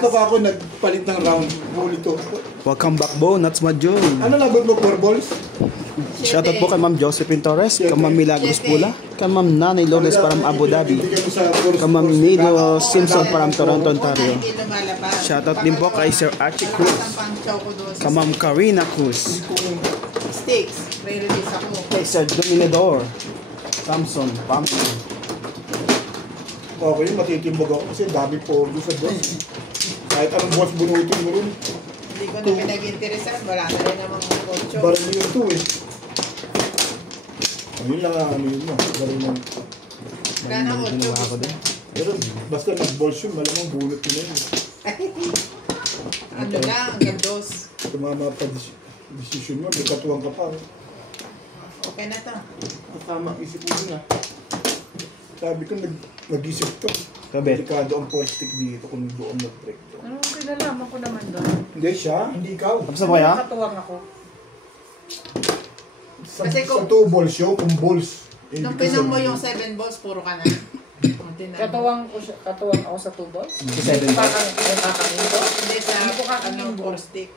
Kanina pa ako nagpalit ng round. Huli to. Welcome back, Bo. That's my June. Ano lagot mo, 4 balls? Shoutout po kay Ma'am Josephine Torres, kay Ma'am Milagros Pula, kay Ma'am Nanay Lourdes from Abu Dhabi, kay Ma'am Emilio Simpson from Toronto, Ontario. Shoutout din po kay Sir Archie Cruz, kay Ma'am Karina Cruz, Steaks, re-release ako. kay Sir Dominador Samson, Pamela. Okay, matitimbog ako kasi dami po doon sa boss. Kahit anong boss bunutin mo rin. Hindi ko na pinag-interesan, wala na rin namang kocho. Barang mo yung 2 eh. Ayun lang ano yun mo. Barang mo. Wala na kocho. Pero basta nag-balls yun, malamang bunot yun yun. Ano lang, hanggang dos. Tumama pa decision mo, may katuwang ka pa. Okay na to. Tama, isip mo na. Sabi ko, nag-isip ko. Kabet. Delikado ang four stick dito kung doon nag-break to. Anong kinalaman ko naman doon? Hindi siya, hindi ikaw. Tapos na ba kaya? Katuwang ako. Sa, Kasi sa 2 balls yun, kung balls. Nung pinang mo yung 7 balls, puro ka na. Katuwang ako sa 2 balls? Sa 7 ba? Kakain ko? Hindi sa Hindi ko kakainin ano, ko. 4 stick.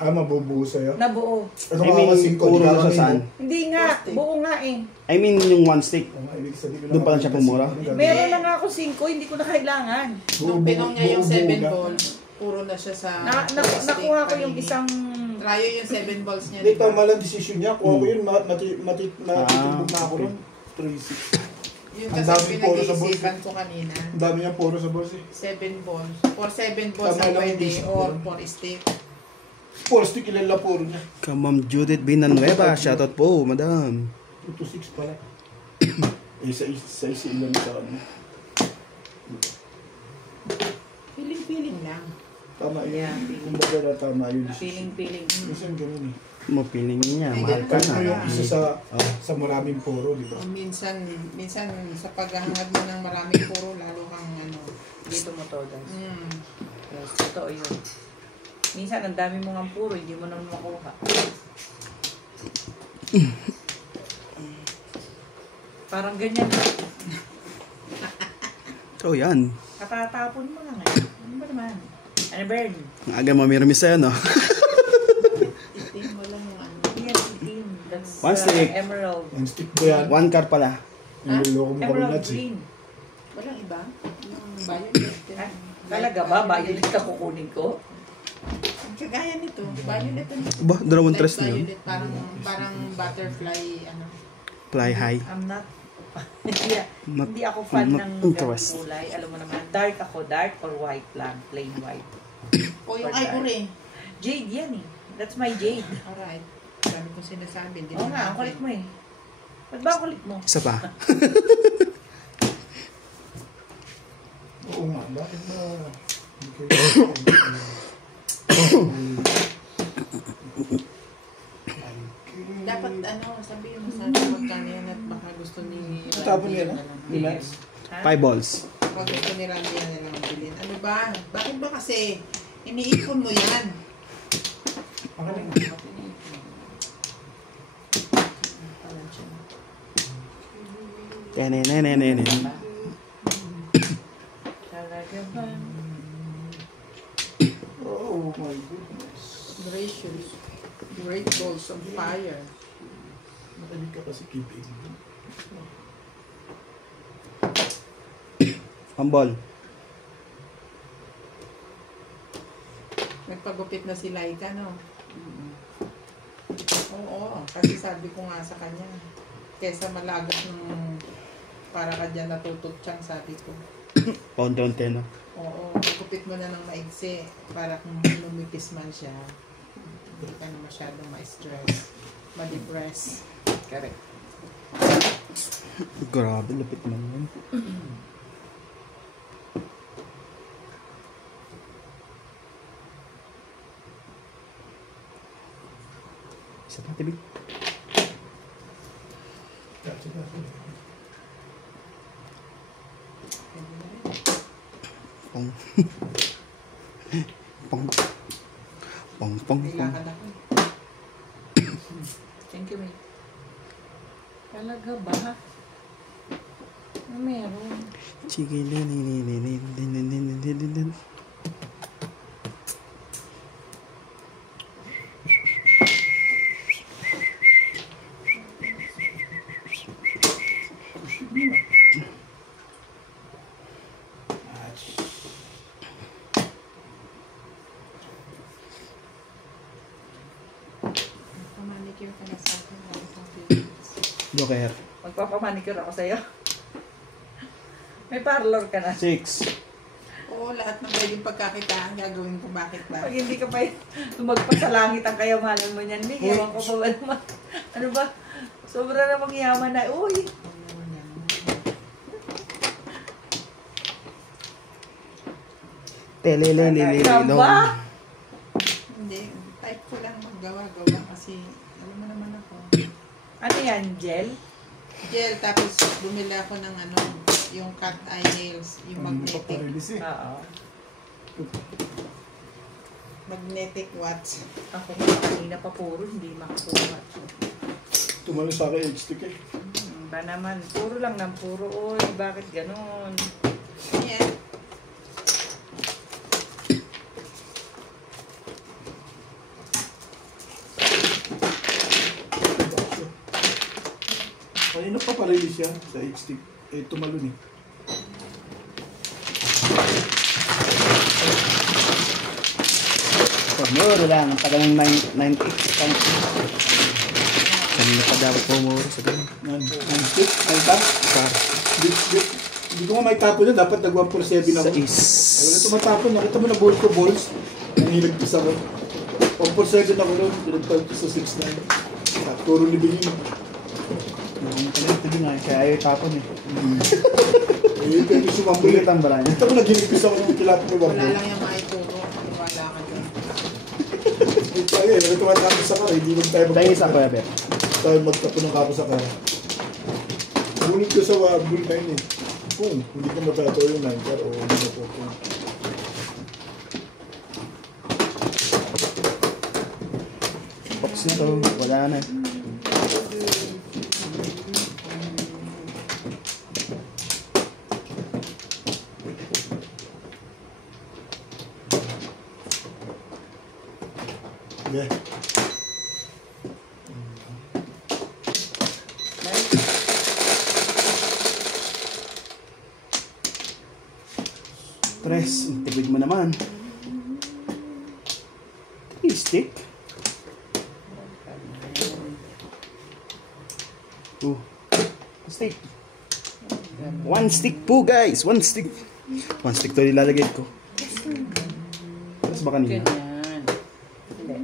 mabubuo sa'yo. Nabuo. Ano I mean, puro sa saan? Hindi nga, buo nga eh. I mean, yung 1 stick. Ibig sabihin Doon pa lang siya pumura? Meron na nga ako 5, hindi ko na kailangan. Nung pinong niya yung 7 balls, puro na siya sa Nakuha ko yung isang... Tryo yung 7 balls niya. Hindi, tama lang decision niya. Kuha ko yun, matitimbog na ako nun. 3-6. Yung Ang kasi dami puro sa balls. pinag-iisipan ko kanina. Ang dami niya puro sa balls eh. 7 balls. For 7 balls Tama na lang pwede yung or decision. 4 stick. 4 stick ilan lang puro niya. Kay Ma'am Judith Binanueva, shoutout po, madam. 2-6 pala. Isa ilan sa kanya. Feeling lang. Tama yun. Yeah. Kumbaga na tama yun. Feeling. Minsan ganun eh. Mapiling niya, Ay, mahal ka Kahit mo yung na. isa sa maraming puro, di ba? O minsan sa paghahangad mo ng maraming puro, lalo kang ano. Dito mo to, guys. Mm. Yes, totoo yun. Minsan, ang dami mo nga puro, hindi mo naman makuha. Parang ganyan. Oh, yan. Katatapon mo lang eh. Ano ba naman? Ano, Bern? Ang aga mamirmis sa'yo, no? Itin mo lang yung ano. Yan, itim. That's One stick. emerald. Ang stick ba yan? 1 car pala. Yung niloko mo kami Emerald nuts eh. green. Walang iba? Yung violet. Ha? Talaga ba? Violet ka kukunin ko? Kagaya nito. Violet ang Ba, dalawang light tres na yun. violet. Parang butterfly, ano. Fly high. I'm not... hindi ako fan not ng interest. ganung kulay. Alam mo naman, dark ako. Dark or white lang. Plain white. O yung ivory. Jade yan eh. That's my jade. Alright. Dami kong sinasabi. Hindi Oo naman nga, ang natin. kulit mo eh. Ba't ba ang kulit mo? Isa pa. Oo nga, bakit na... Dapat ano, sabihin mo sana magkano yan at baka gusto ni Randy. Tapon yan, na lang. Relax. 5 balls. Baka gusto ni Randy yan na lang bilhin. Ano ba? Bakit ba kasi iniipon mo yan? Tenenenenenen. Talaga ba? Oh my goodness. Gracious. Great balls of fire. Nakalig ka kasi kibig. Ang ball. Nagpagupit na si Laika, no? Oo, kasi sabi ko nga sa kanya, kesa malagas ng para ka dyan natututsyang, sabi ko. Paunti-unti, no? Oo, gupit mo na ng maigsi para kung lumipis man siya, hindi ka na masyadong ma-stress, ma-depress. Correct. Grabe, lapit man yun. Isa pa, tibig. Pong. Pong. Pong, pong, May pong. lakad ako. Thank you, mate. Talaga ba? Ano meron? Chigilin. Magpa-manicure ka na sa akin. Wala kang feelings. Joker. Magpapamanicure ako sa'yo. May parlor ka na. 6. Oo, lahat ng pwedeng pagkakitaan gagawin ko. Bakit ba? Pag hindi ka pa tumagpas sa langit ang kayamanan mo niyan, Nick, ewan ko pa ba naman. Ano ba? Sobra namang yaman na. Uy! Telelelelelelong. Ba? Hindi, type ko lang maggawa-gawa kasi alam mo naman ako. Ano yan, gel? Gel, tapos bumili ako ng ano, yung cat eye nails, yung magnetic. Paparelease eh. Oo. Magnetic watch. Ako nga kanina pa puro, hindi makakuha. Tumalo sa akin, H-stick eh. Ba naman, puro lang ng puro. Uy, bakit ganon? Yan. Kanina pa pa-release yan sa H-stick. Eh, tumalon eh. Muro lang. Ang tagal ng 90. Kanina pa dapat pumuro sa ganun. Ang stick, ay tap. Par. Hindi ko nga may tapon na, dapat nag-147 ako. Sa is. Wala tumatapon, nakita mo na balls ko, balls. Nanginagpis ako. 147 ako nun, pinagtawag ko sa 6'9". At turo ni Bingin. Ito nga, kaya ayaw tapon eh. Eh, pwede sumambul eh. Bigat ang bala niya. Ito ko naginagpis ako ng kilap ko. Wala lang yung maituro. Wala ka dyan. Hindi tayo eh, tumatapos sa kara, hindi mo tayo Dahil isa ko, Eber. tayo magtapon ng kapo sa kara. Ngunit ko sa bull 9 eh. Kung hindi ko matataw yung 9 car o hindi na po ito. Box na to. Wala na. Yeah. Tres, tipid mo naman. Yung stick. Stick. One stick po guys. One stick. One stick to nilalagay ko. Tapos ba kanina? Ganyan. Hindi.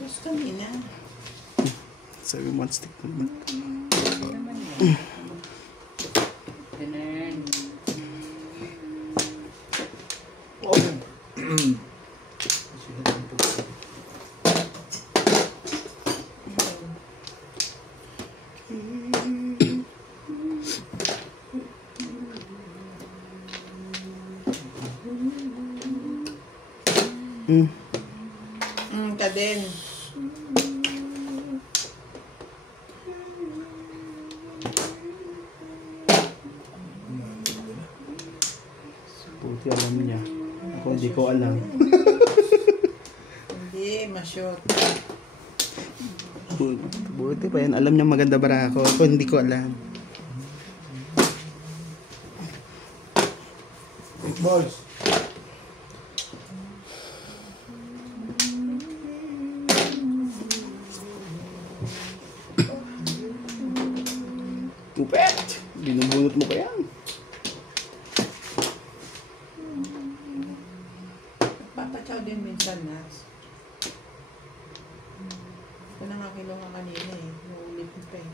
Gusto kanina. Sabi one stick po naman. Naman yan. Ganun. Ka din. Puti alam niya. Ako hindi ko alam. Hindi, ma-shot. Buti pa yan. Alam niya maganda bara ako. Ako hindi ko alam. Balls. Tupet! Binubunot mo pa yan. Papachaw din minsan na. Ito na nga kinuha kanina eh. Naulit mo pa eh.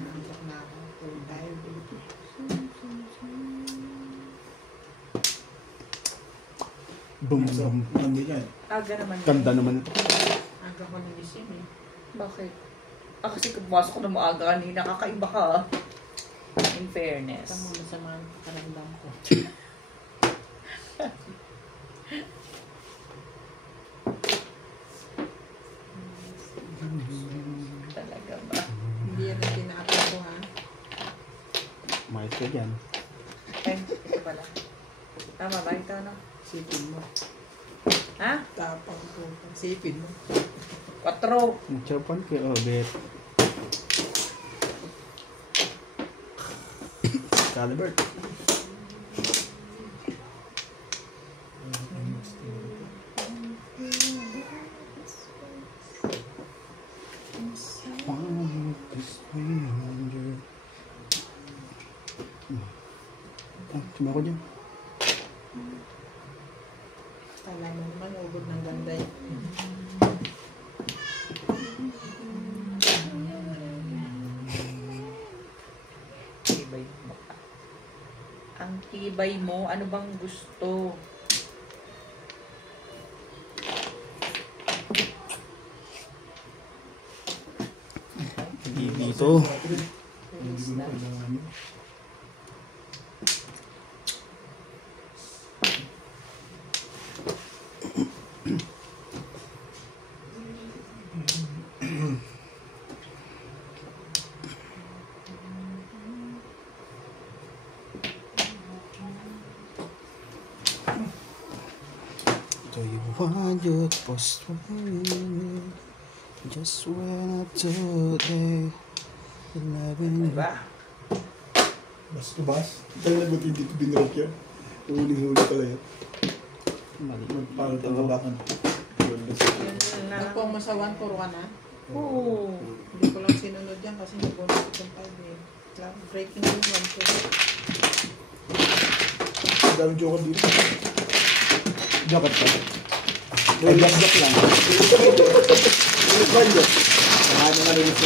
Nantok na ako. Tulog tayo. Boom, boom. Ano yan? Aga naman. Ganda naman ito. Aga ko nagising eh. Bakit? Ah, kasi pumasok ko na maaga kanina. Kakaiba ka. In Ito fairness. muna sa mga karamdam ko. Talaga ba? Hindi yan ang tinapin ko ha. Mahit ka dyan. Eh, ito pala. Tama ba ito, no? Sipin mo. Ha? Tapang ko. Sipin mo. 4. Chapan ko, oh, bet. Calibert. Cuma ako dyan. Kala mo naman, ubod ng ganda yun. Tibay mo. Ang tibay mo, ano bang gusto? Dito. Hindi ko na kailangan yun. Do you want your post just when I today 11. Diba? Bas to bas. Tayo na buti hindi ko binroke yan. Huling-huli pala yan. Mali. Parang tangabakan. Yun na. Nagpong mo sa 1 for 1 ha? Oo. Hindi ko lang sinunod yan kasi nag-bonus itong 5 eh. Breaking yung 1 for 1. Ang daming joker dito. Joker pa. Ay, joke lang. Ano ba yun? Ano na rin ito?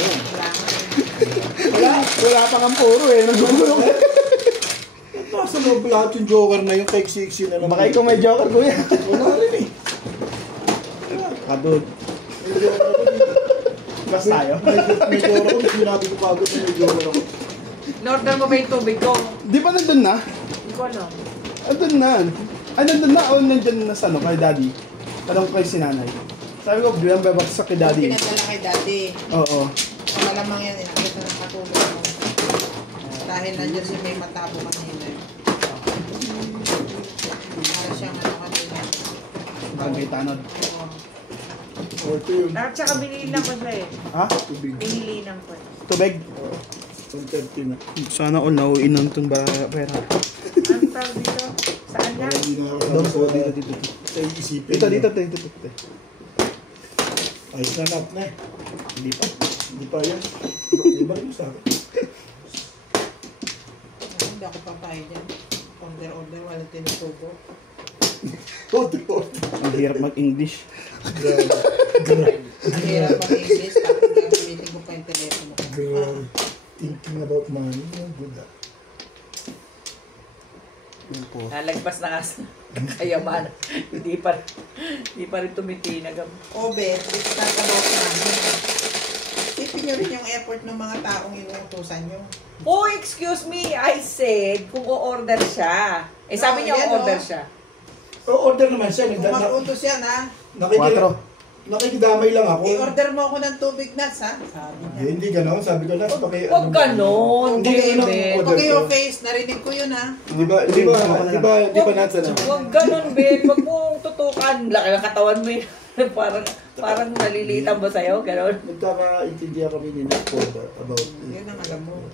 Wala nga eh. Wala pa kang puro eh. Nagugulo ka. Nasa loob lahat yung joker na yung kay Sixi na naman. Baka ikaw may joker, kuya. Wala rin eh. Kadod. May joker ako dito. Bas tayo. May joker ako. Hindi natin ko pagod na may joker ako. In-order mo ba yung tubig ko? Di ba nandun na? Hindi ko alam. Andun na. Ay, nandun na o nandun na sa ano, kay daddy? Tanong ko kay sinanay. Sabi ko, bilang babaksak kay daddy. Pinadala kay daddy. Oo. So, malamang yan, inakit na ng katulog mo. Dahil nandiyan si may matabo kanina. Para siyang ano kanina. Parang kay Tanod. Oo. Orto yun. At saka binili lang ko siya eh. Ha? Tubig. Binili lang ko. Tubig? 130 na. Sana all nauinom itong pera. Ang tawag dito? Saan na? Kaya hindi na ako Doon kasama po, sa dito. sa isipin. Dito. Ayos na nap na eh. Hindi pa. Hindi pa yan. Iba rin sa akin. Hindi ako papayag dyan. Order, wala tinutubo. Ang hirap mag-English. Ang hirap mag-English, tapos gagamitin ko pa yung telepono ko. Girl, thinking about money. Good ah. Yan po. Nalagpas na kasi. Kayaman. Hindi pa rin tumitinag. Obe, it's not about money. Isipin nyo rin yung effort ng mga taong inuutosan nyo. Oh, excuse me. I said kung o-order siya. Eh sabi niya yan, o-order oh. siya. So, order naman siya. Kung mag-utos yan ha, Nakikidamay lang ako. i-order mo ako ng tubig nuts ha. Sabi niya. Hindi ganon. Sabi ko na. Huwag ganon, Hindi ganon. David. Okay, your face, narinig ko yun ha. Di ba nasa na? Huwag ganon, Ben. Huwag mong tutukan. Laki ng katawan mo yun. parang nalilitan ba sa'yo? Ganon. Nagkakaintindihan kami ni Nick Porter about Yun ang alam mo.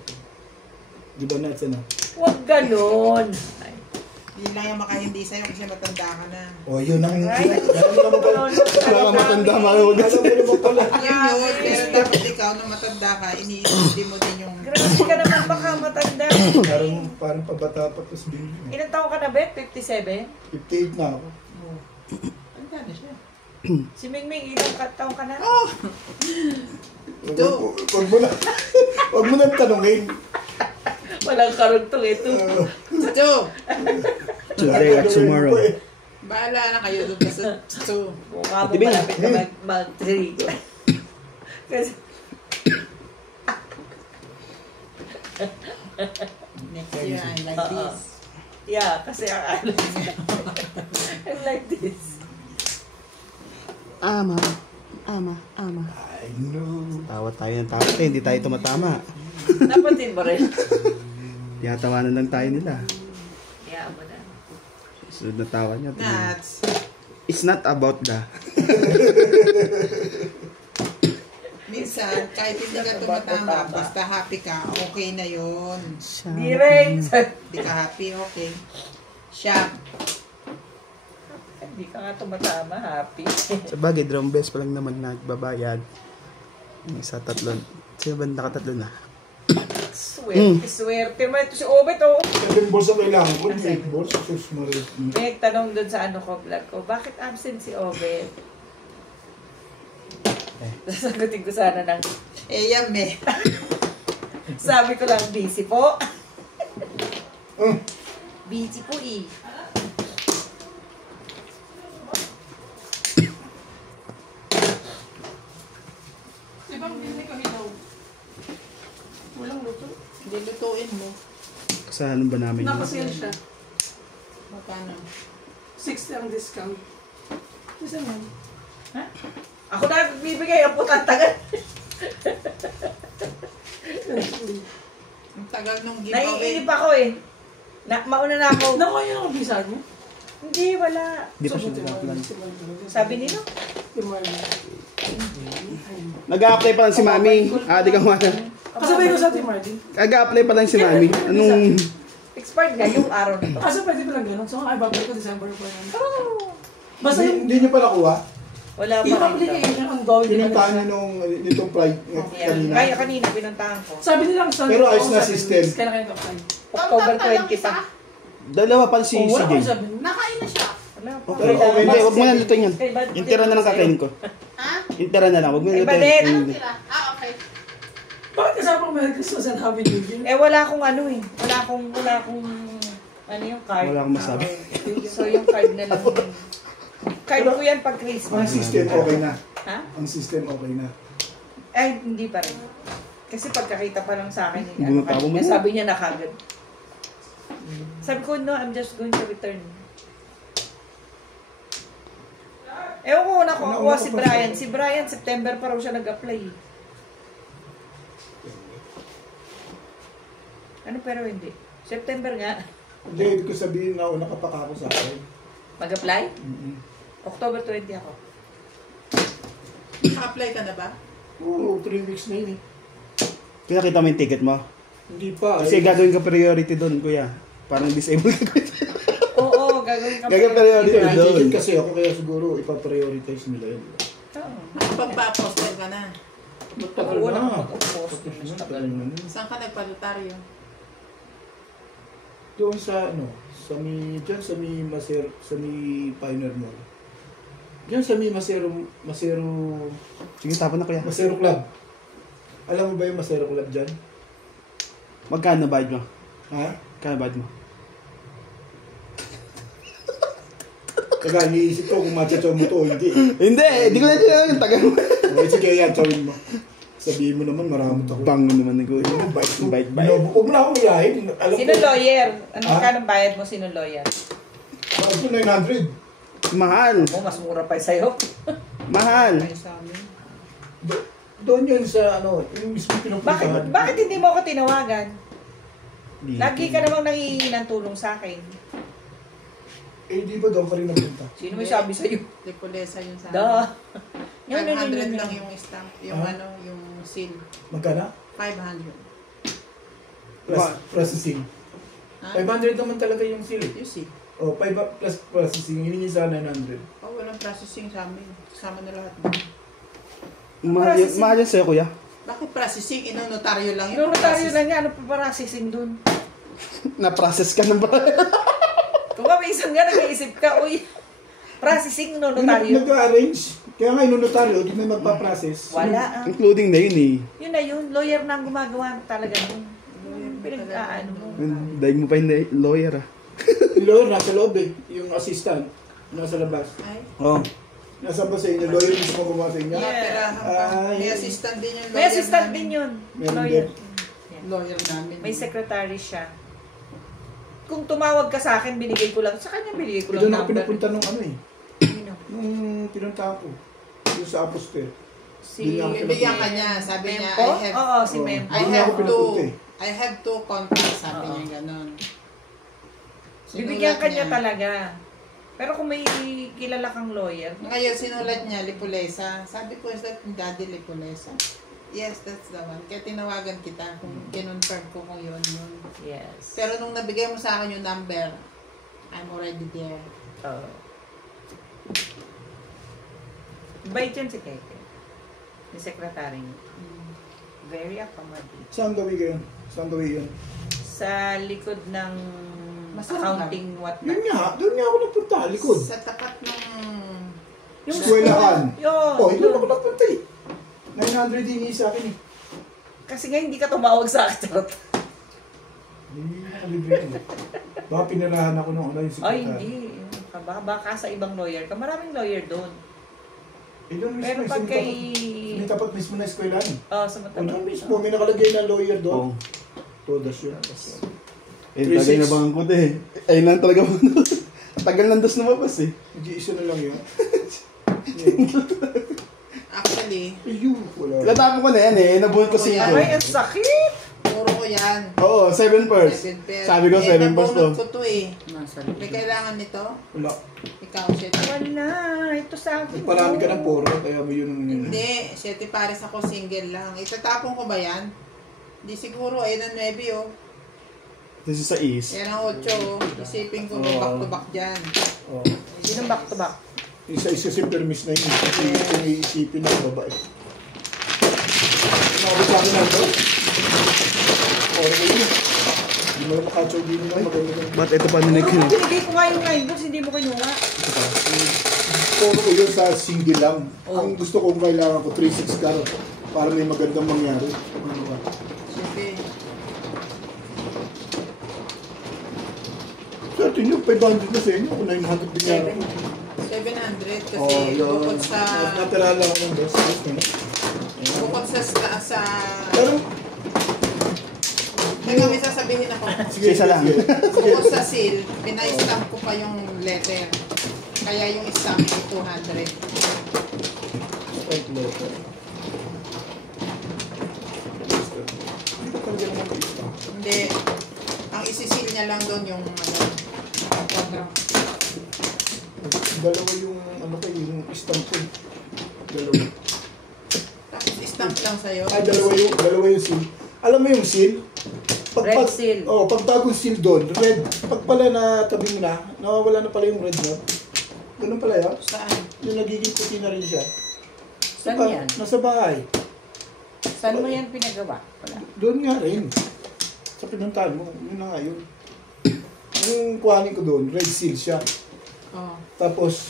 Di ba nasa na? Huwag ganon. Ay. Hindi lang yung makahindi sa'yo kasi matanda ka na. O yun ang... Right. Alam Baka matanda makiwag. mo naman pala. Yun yun, pero dapat ikaw na matanda ka, iniintindi mo din yung... Grabe ka naman baka matanda. Parang pabata pa to sabihin. Ilan taon ka na, Bet? 57? 58 na ako. Ang gana siya. Si Mingming, ilang taon ka na? Ito. Huwag mo nang tanongin. Walang karugtong ito. Ito! Today or tomorrow. Bahala na kayo doon sa ito. Mukha mo Ate Bing. malapit ka mag-3. Kasi, Next year, I like this. yeah, kasi I like this. Ama. I know. Tawa tayo ng tawa. Hindi tayo tumatama. Napansin mo rin. Tinatawanan lang tayo nila. Yeah, mo na. Sunod na tawa niya. Nuts. It's not about the... minsan, kahit hindi ka tumatama, basta happy ka, okay na yun. Direct. Hindi ka happy, okay. Siya. Hindi ka nga tumatama, happy. Sa bagay, drum best pa lang naman nagbabayad. Yung isa tatlon. Sino ba nakatatlo na? Swerte mo ito si Obet, oh. 7 balls ang kailangan ko. 8 balls. Sus, Maria. May tanong doon sa ano ko, vlog ko, bakit absent si Obet? Sasagutin ko sana ng, Yan eh. sabi ko lang, busy po. Oh, Busy po eh. Di ba hindi ka hilaw? Walang luto. Hindi lutuin mo. Kasahan ba namin yun? Nakasale siya. Magkano? 60 ang discount. Isa yan. Ha? Ako na bibigay ang putang tagal. Ang tagal nung giveaway. Naiinip ako eh. Mauna na ako. Nakuha niyo ang visa niyo? Hindi, wala. Di pa siya nag-apply. Sabi nino? Nag-a-apply pa lang si Mami. Di ka muna. Kasabay ko sa Ate Martin. Nag-a-apply pa lang si Mami. Anong... Expired nga yung araw na to. Kaso pwede pa lang ganun. So, ay, babalik ko December pa yan. Oh, Basta yung hindi niyo pa nakuha? wala pa yung rin. application ang gawin nila. Pinuntahan niyo nung nitong flight Yeah. kanina. Kaya kanina pinuntahan ko. Sabi nila ang Pero ayos na system. Kailan kayo ka-apply? October 20 pa. Dalawa pa si Oh, wala CJ. ko sabi. Nakain na siya. Wala pa. Pero okay Hindi, na. wag mo na lutuin yan. Eh, ba't Intira na lang kakain ko. Ha? Intira na lang. Wag mo na Eh, lutuin. Badet! Anong tira? Okay. Bakit kasama ko Merry Christmas and Happy New Year? Eh, wala akong ano eh. Wala akong, ano yung card. Wala akong masabi. So, yung card na lang. Card ko yan pag Ang Christmas. system okay na. Ha? Ang system okay na. Ay, hindi pa rin. Kasi pagkakita pa lang sa akin, Hindi mo pa ako kanina, sabi niya na kagad. Sabi ko, no, I'm just going to return. Ewan ko na kung ako si Brian. Si Brian, September pa raw siya nag-apply. Ano pero hindi? September nga. Hindi, ibig ko sabihin na una ka pa kako sa akin. Mag-apply? Mm-mm. October 20 ako. Naka-apply ka na ba? Oo, 3 weeks na yun eh. Kaya kita mo yung ticket mo. Hindi pa. Kasi gagawin ka priority doon, kuya. Parang disabled ka. Oo, gagawin ka Gagawin priority May doon. ticket kasi ako kaya siguro ipaprioritize nila yun. Oo. Pagpa-postal ka na. Matagal Oo, na. nakapag-post. Matagal na. Saan ka nagpalutaryo? Doon sa ano, sa may, dyan sa may Masero, sa may Pioneer Mall. Dyan sa may Masero Sige, tapon na kuya. Masero Club. Alam mo ba yung Masero Club dyan? Magkano bayad mo? Ha? Magkano bayad mo? Taga, iniisip ko kung matchachaw mo to o hindi. Hindi ko na dyan. Tagal mo. Okay, sige, yan, chawin mo. Sabihin mo naman, maramot ako. Bango naman ng kuya. Bite. Bite. Huwag mo na akong iyahin. Alam Sino ko, lawyer? Ano Ha? magkano bayad mo? Sino lawyer? bakit ko 900? Mahal. Ako, mas mura pa sa'yo. Mahal. Ay, sa amin. Doon yun sa ano, yung mismo pinupuntahan. Bakit hindi mo ako tinawagan? Lagi ka namang nangihingi ng tulong sa akin. Eh, di ba doon ka rin napunta? Sino may sabi sa'yo? Lipolesa yun sa Duh. amin. 500 lang yung stamp, yung Ah? ano, yung seal. Magkana? 500. Processing. Ha? 500 naman talaga yung seal. You see? O, 5 plus processing, hiningi sa 900. Oh, walang processing sa amin. Kasama na lahat. Mahal yan sa'yo, kuya. Bakit processing? Inonotaryo lang yun. Notaryo na niya, ano pa processing dun? Na-process ka na ba? Kung nga may isang nga, nag-iisip ka, uy, processing, notaryo. Nag-arrange. Kaya nga inonotaryo, di may magpa-process. Wala ah. Including na yun eh. Yun na yun, lawyer na ang gumagawa talaga nun. Pinag-aano mo. Dahil mo pa yung lawyer ah. Yung lawyer nasa loob eh. Yung assistant, nasa labas. Ay, Oh. Nasa ba sa inyo? Lawyer mismo gumawa sa inyo? naperahan pa. Ay. May assistant din yung lawyer May assistant namin. din yun. Meron Lawyer. din. Lawyer namin. May secretary siya. Kung tumawag ka sa akin, binigay ko lang. Sa kanya binigay ko Doon lang ako pinapunta nung ano eh. Sino? Nung pinuntahan ko. Yung sa Aposter. Si Bibigyan ka niya. Sabi niya, Mempo? I have, Oo, si Oh. Mempo. I Doon have ako pinapunta to, eh. I have to contact. Sabi Oo. niya gano'n. Bibigyan ka niya Sinulat talaga. Pero kung may kilala kang lawyer, Ngayon, sinulat niya, Lipolesa. Sabi ko, is that Daddy Lipolesa? Yes, that's the one. Kaya tinawagan kita kung kinonfirm ko kung yun. Yes. Pero nung nabigay mo sa akin yung number, I'm already there. Oo. Bait yun si Keke. Yung secretary niya. Very accommodating. Saan gawin kayo? Saan gawin yun? Sa likod ng Masarap accounting what Yun nga, doon nga ako nagpunta, likod. Sa tapat ng... Yung Eskwelahan. Yun. Oh, hindi ako nagpunta eh. 900 yung sa akin eh. Kasi nga hindi ka tumawag sa akin. Hindi nakalibre ko. Baka pinirahan ako nung ano yung Ay, secretary. hindi. Baka sa ibang lawyer ka. Maraming lawyer doon. Eh, doon mismo Pero eh, pag sa kay... may tapat mismo na eskwelahan. Oh, sa O matapat. doon mismo, may nakalagay na lawyer doon. Oh. Todas yun. Eh, tagay na bang ko eh. Ayun lang talaga. Tagal ng dos lumabas eh. Nag-iisa na lang yun. Actually, Ayun, wala. Tinatapon ko na yan eh. Nabuhat ko Ay, 5. Ay, ang sakit! puro ko yan. Oo, 7 pairs. Sabi ko 7 pairs to. nabunot ko to eh. Nasa May kailangan nito? Wala. Ikaw, Shetty. Wala. Ito sa akin. Nagparami ka ng poro, kaya mo yun ang yun. Hindi, Shetty pares ako single lang. Itatapon ko ba yan? Hindi siguro, ayun ang 9 oh. This is sa East. Yan ang 8 oh. Isipin ko may back to back dyan. Oh. Sinong back to back? Isa-isa si permis na yun. Kasi kung iisipin ng babae. Nakabot sa akin na ito. Poro ko yun. Hindi mo lang makatsaw din na maganda. Ba't ito pa Puro ninig mo binigay ko nga yung 9 books, hindi mo kinuha. Poro ko yun sa single lang. Oh. Ang gusto kong kailangan ko 3-6 car para may magandang mangyari. Ano ba? Shetty. Sa atin yung 500 na sa inyo, kung 900 din yan. 700 kasi Oh, yun. bukod sa... Natira lang ako ng best. Bukod sa... Pero, Teka, may sasabihin ako. sige, Isa lang. sige. Bukod sa seal, pina-stamp ko pa yung letter. Kaya yung stamp ay 200. Stamp letter. Hindi ko talaga naman ka-stamp. Hindi. Ang isisil niya lang doon yung contract. Dalawa yung ano kayo, yung stamp ko. Dalawa. Tapos stamp lang sa'yo. Ay, dalawa yung seal. Alam mo yung seal? Red seal. Oh, pag bagong seal doon, red. Pag pala na tabi mo na, nawawala na pala yung red na. Ganun pala yun. Saan? Yung nagiging puti na rin siya. Saan Diba? yan? Nasa bahay. Saan mo yan pinagawa? Wala. Doon nga rin. Sa pinuntahan mo, yun na nga yun. Yung kuhanin ko doon, red seal siya. Oh. Tapos,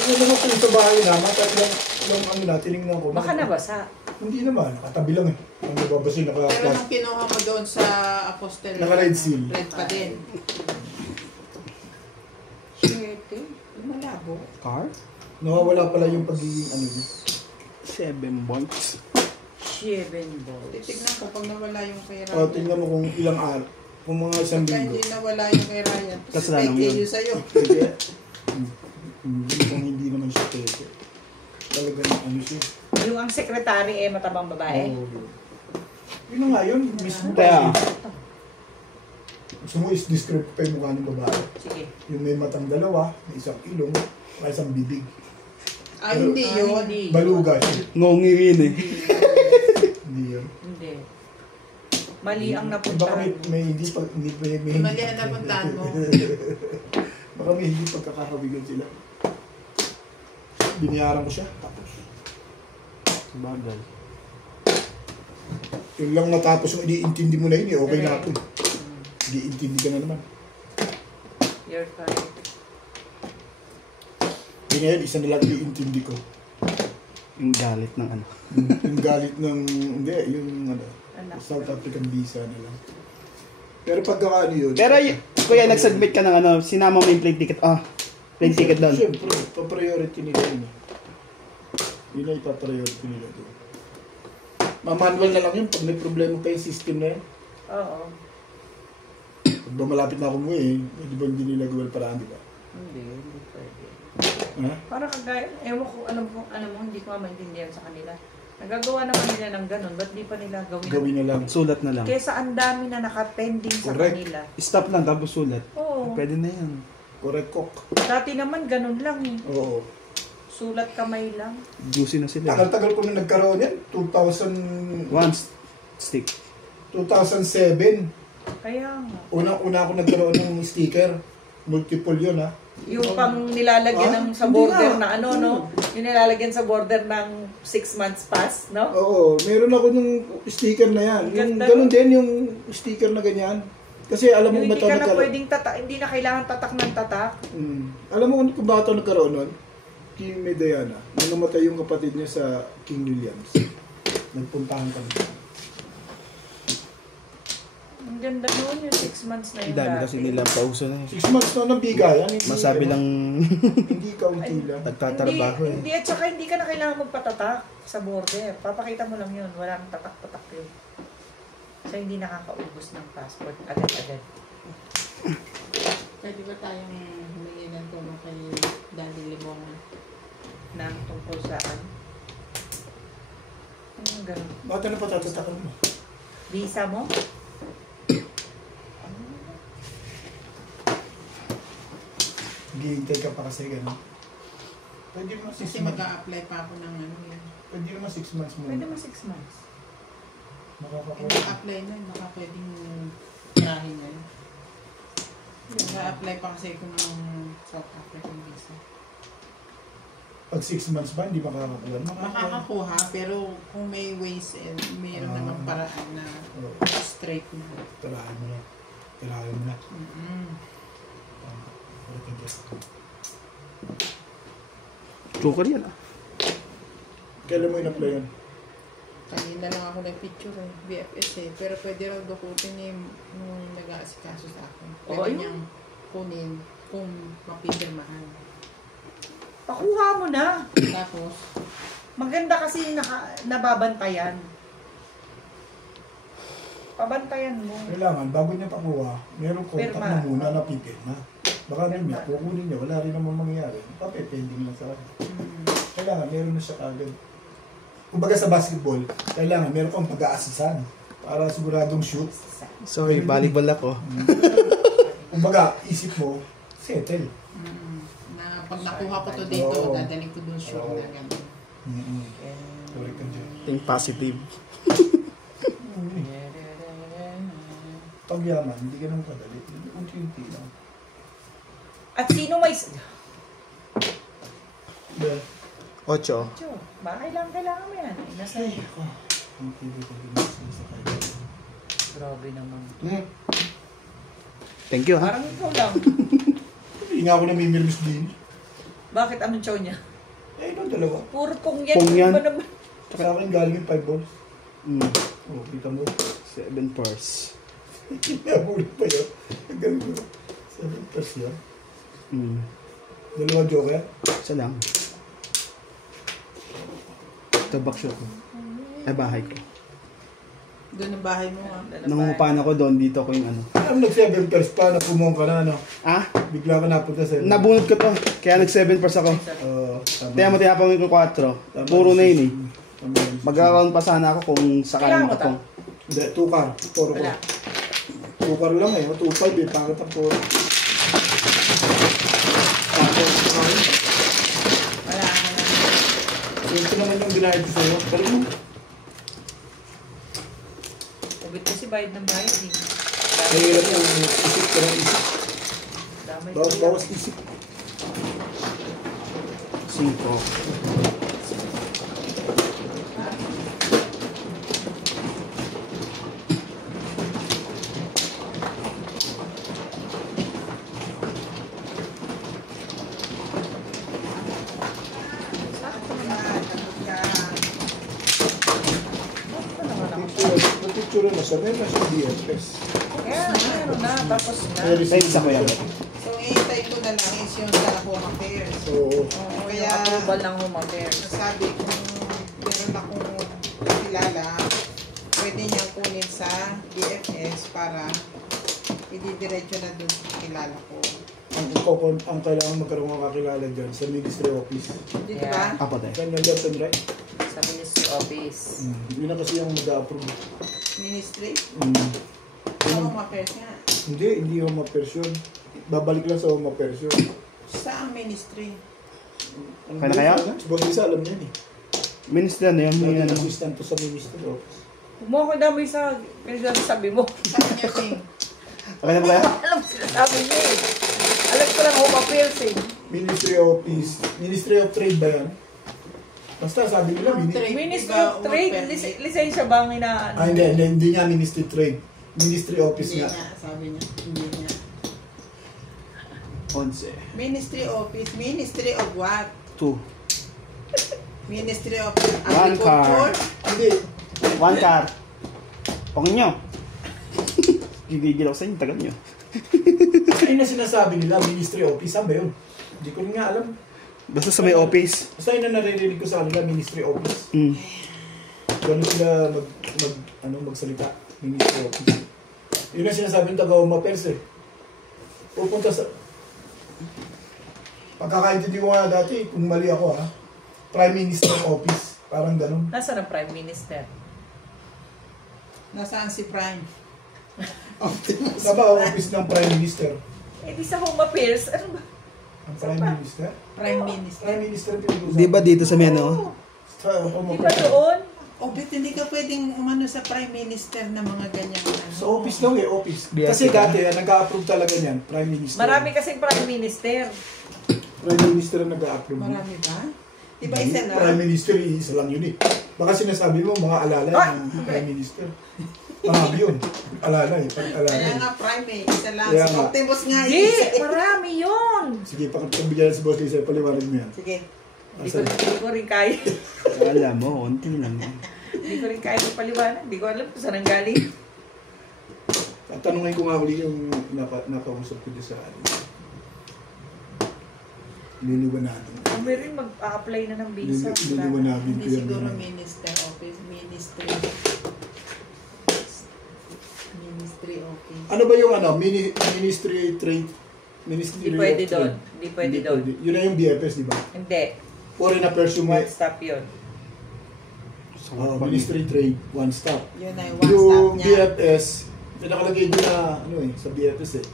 yung naman ko sa bahay na, matagal lang ano na, tinignan ko. Baka nabasa. Hindi naman, nakatabi lang eh. Ang nababasa yung Pero naka-plus. nung kinuha mo doon sa apostle, Naka-red seal. red pa din. Shit eh. Malabo. Car? Nawawala pala yung pagiging ano niya. 7 points. 7 balls. Titignan ko pag nawala yung kay Ryan. O, tingnan mo kung ilang araw. Kung mga isang Pagka linggo. hindi nawala yung kay Ryan. Kasi Kasalanan mo may yun. kayo sa'yo. Hindi. Kung hindi naman siya pwede. Talagang ano siya. Yung ang secretary eh matabang babae. Oo. Yun na nga yun. Mismo Kaya, gusto mo is-describe pa yung mukha ng babae. Sige. Yung may matang dalawa, may isang ilong, may isang bibig. Ah, hindi yun. Hindi. Baluga. ngongiwin eh. Hindi yun. Hindi. Mali ang Baka napuntahan. may hindi pa, hindi pa, may Mali ang napuntahan mo. Baka may hindi pagkakahabigan sila. Binayaran ko siya. Tapos, Bagay. yun lang natapos yung iniintindi mo na yun, eh, okay na ako. Iniintindi ka na naman. You're correct. Hindi ngayon, isa na lang iniintindi ko. Yung galit ng ano. Yung galit ng, hindi, yung ano, Anak. South African visa na lang. Pero pagka ano yun, Pero kuya, nag-submit ka ng ano, sinama mo yung plane ticket. Plane ticket doon. siyempre, pa-priority nila yun. Yun na ipa-priority nila doon. Ma-manual na lang yun pag may problema pa yung system na yun. Oo. Pag ba malapit na ako mo eh, di ba hindi nila gawal paraan, di ba? Hindi pwede. Ha? Para kagaya, ewan ko, alam mo, hindi ko maintindihan sa kanila. Nagagawa naman nila ng ganun, ba't di pa nila gawin? Gawin na lang. Sulat na lang. Kesa ang dami na nakapending sa Correct. kanila. Stop lang, tapos sulat. Oo. Pwede na yan. Correct, cook. Dati naman ganun lang eh. Oo. Sulat kamay lang. Juicy na sila. Tagal-tagal ko na nagkaroon yan. 2000... One stick. 2007. Kaya nga. Una ako nagkaroon ng sticker. Multiple yun, ha? Yung pang nilalagyan Ah, ng sa hindi border na. na ano, no? Yung nilalagyan sa border ng 6 months pass, no? Oo, meron ako nung sticker na yan. Yung Ganda, ganun no? din, yung sticker na ganyan. Kasi alam mo Yung ba hindi ito ka na nagkaroon? pwedeng tatak, hindi na kailangan tatak ng tatak. Alam mo kung bakit ako nagkaroon nun? King May Diana. Nung namatay yung kapatid niya sa King Williams. Nagpuntahan kami. Ang ganda nun, yung 6 months na Ang yung dami dati. kasi nilang pauso na eh. 6 months na nabigayan. Hindi, Masabi lang Hindi kaunti lang. nagtatrabaho eh. Hindi, at saka hindi ka na kailangan magpatatak sa border. Papakita mo lang yun. Wala nang tatak-tatak yun. So, hindi nakakaubos ng passport agad-agad. Pwede ba tayong humingi ng tulong kay Daddy Limong ng tungkol saan? Ano ganun? Bakit na patatatakal mo? Visa mo? Gihintay ka pa kasi gano'n. Pwede mo 6 Kasi months. mag-a-apply pa ako ng ano yun. Pwede mo 6 months muna. Pwede mo 6 months. Makakakuha. Nag-a-apply na, baka pwedeng tirahin na yun. Nag-a-apply pa kasi ako ng South African visa. Pag 6 months ba, hindi makakakuha? Makakakuha, pero kung may ways, mayroon namang paraan na Oo. straight na. Tirahan mo na. Tirahan mo na. Joker yan ah. Kailan mo in-apply yun? Kanina lang ako nag-picture BFS pero pwede raw dukutin niya yung nag-aasikaso sa akin. Oo, Pwede yun. niyang kunin kung mapipirmahan. Pakuha mo na. Tapos, Maganda kasi nababantayan. Pabantayan mo. Kailangan, bago niya pakuha, merong contact Pirma. na muna na pipirma. Baka Pirma. niya, kukunin niya, wala rin naman mangyayari. Papepending lang sa kanya. Kailangan, meron na siya agad. Kumbaga sa basketball, kailangan meron kang pag-aasisan para siguradong shoot. Sorry, volleyball ako. Kumbaga, isip mo, settle. na pag nakuha ko to dito, Oo. dadaling ko dun sure Oo. na gano'n. Correct ka dyan. Think positive. Pag yaman, hindi ka nang kadali. Unti-unti lang. At sino may... Dahil, 8. Cho, ba kailangan mo yan. Eh, nasa... Grabe naman. Thank you ha. Parang ikaw lang. Hindi nga ako namimilmis din. Bakit anong chow niya? Eh, ito dalawa. Puro pong yan. Pong yan. Iba naman. Sa akin galing yung 5 balls. Mm. Oh, kita mo. 7 pairs. Kinabuli pa yun. Ang galing ko. 7 plus yun. Mm. Dalawa joker. Isa lang. Ito backshoot ko. Ay, bahay ko. Doon ang bahay mo ha. Nangungupahan ako doon, dito ko yung ano. Alam, nag-7 plus pa, napumong ka na, no? Ah? Bigla ka napunta sa... Nabunod ko to. Kaya nag-7 pairs ako. Tama. Kaya mo tinapangin ko 4. Puro na yun eh. Mag-around pa sana ako kung sakaling Kailangan mo ako. Hindi, 2 car. 4 Wala. 2 car lang eh. 2-5 eh. Pangat ang 4. Wala ka na. Ito naman yung binayad ko sa'yo. Balik mo. Pagod kasi bayad ng bayad eh. Mahirap yung isip ka ng isip. Damay Bawas isip. 5. Picture mo sa meron sa DFS. Kaya, meron na. Tapos na. May isa ko yan. So, ihintay ko na lang is yung sa home affairs. So, Oo, Kaya- yung approval ng home affairs. Sabi kung meron akong kilala, pwede niyang kunin sa DFS para ididiretso na doon sa kilala ko. ang kailangan magkaroon ng kakilala dyan sa ministry office. Dito Yeah. ba? Apo tayo. Yan yung left and right. Sa ministry office. Yun na kasi yung mag-approve. Ministry? Mm. Sa home affairs nga. Hindi home affairs yun. Babalik lang sa home affairs yun. Sa ang ministry? Kaya na kaya? Si Boss Lisa, alam niya yun eh. Minister na yan. Lagi Yan, ano. assistant to sa ministry office. Huwag mo ako dami sa sabi mo. Sabi niya, Ping. Okay na ba kaya? Alam mo sinasabi niya eh. Alam ko lang home affairs eh. Ministry Office. Ministry of Trade ba yan? Basta sabi nila, Ministry of Trade, lisensya ba ang inaan? hindi nga Ministry of Trade. Ministry Office Hindi nga. niya, sabi niya. Hindi niya. 11. Ministry Office. Ministry of what? 2. Ministry of One car. Agriculture? Hindi. 1 car. Pangin nyo. Gigigil ako sa inyo, tagal nyo. Ayun na sinasabi nila, Ministry Office. Saan ba yun? Hindi ko rin nga alam. Basta sa may office. Basta yun na naririnig ko sa kanila, Ministry Office. Gano'n sila magsalita. Ministry Office. Yun ang sinasabi ng taga-Home Affairs eh. Pupunta sa... Pagkakaintindi ko nga dati, kung mali ako Prime Minister Office. Parang gano'n. Nasaan ang Prime Minister? Nasaan si Prime? Saba ang office ng Prime Minister? Eh di sa home affairs, ano ba? Ang Prime Minister? Prime Minister? Prime Minister pinag-usapan. Di ba dito sa may ano? Sa Home Di ba Affairs. doon? O, bet hindi ka pwedeng umano sa Prime Minister na mga ganyan. Sa office daw office. Di Kasi ata. dati, nag-a-approve talaga niyan, Prime Minister. Marami kasing Prime Minister. Prime Minister ang nag-a-approve. Marami ba? Di ba isa lang? Prime Minister, isa lang yun eh. Baka sinasabi mo, mga alala ng Prime Minister. Marami yun. Alala eh, pag-alala. Kaya nga Prime eh. Isa lang. Kaya Si nga. Optimus nga Hindi, isa eh. marami yun. Sige, pakabigyan si Boss Lisa, paliwanag mo yan. Sige. Hindi ko rin kaya. Alam mo, unti lang. Hindi ko rin kaya paliwanag. Hindi ko alam kung saan ang galing. Tatanungin ko nga uli yung nakausap ko dyan sa liliwanagin. Kung may rin mag-a-apply na ng visa. Liliwanagin ko Hindi yan. siguro Minister Office. Ministry. Ministry Office. Ano ba yung Ministry Trade? Ministry Hindi pwede of doon. Trade. Hindi pwede doon. Yun na yung BFS, di ba? Hindi. Foreign Affairs yung One stop yun. Ministry Trade, one stop. Yun ay one stop Yung niya. BFS, may nakalagay doon na, sa BFS eh.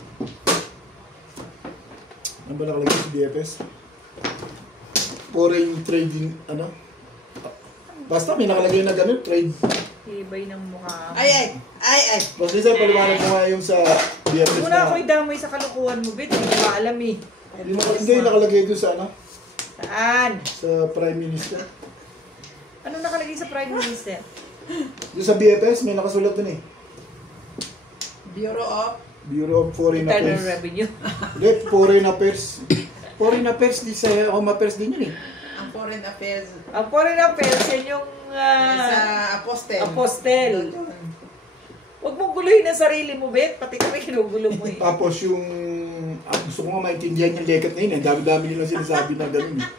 Ano ba nakalagay sa BFS? Foreign Trading, Basta may nakalagay na gano'n, trade. Ibay ng mukha. Ay! Basta isa, paliwanag ko nga yung sa BFS Muna na. ako idamay sa kalukuhan mo, Bet. Hindi ko alam eh. Hindi nakalagay doon sa Saan? sa Prime Minister. Ano nakalagay sa Prime Minister? Doon sa BFS, may nakasulat doon eh. Bureau of Foreign Internal Affairs. Revenue. Hindi, Foreign Affairs. Foreign Affairs, di sa Home Affairs din yun eh. Ang Foreign Affairs Ang Foreign Affairs, yan yung sa Apostel. Apostel. Huwag mong guluhin ang sarili mo, Bet. Pati kami kinugulo mo eh. Tapos yung, gusto ko nga maintindihan yung lekat na yun. Ang dami-dami nilang sinasabi na gano'n eh.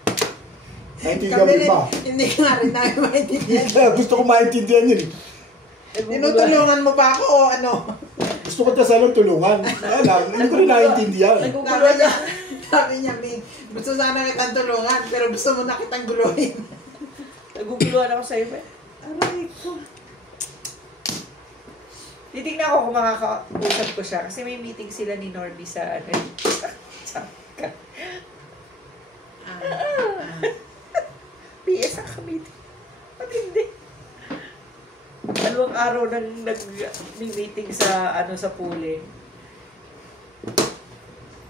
Maintindihan Kami mo rin, ba? hindi nga rin namin maintindihan. Kaya gusto ko maintindihan yun eh. Tinutulungan mo ba ako o ano? Gusto ko tasalang tulungan. Kaya lang, hindi ko rin naiintindihan. Nagugulo na. Sabi niya, Ming, gusto sana kitang tulungan, pero gusto mo na kitang guluhin. Naguguluhan ako sa'yo, Bet. Aray ko. Titignan ko kung makakausap ko siya. Kasi may meeting sila ni Norby sa PS ang meeting. Matindi. Dalawang araw nang nag-meeting sa sa pooling.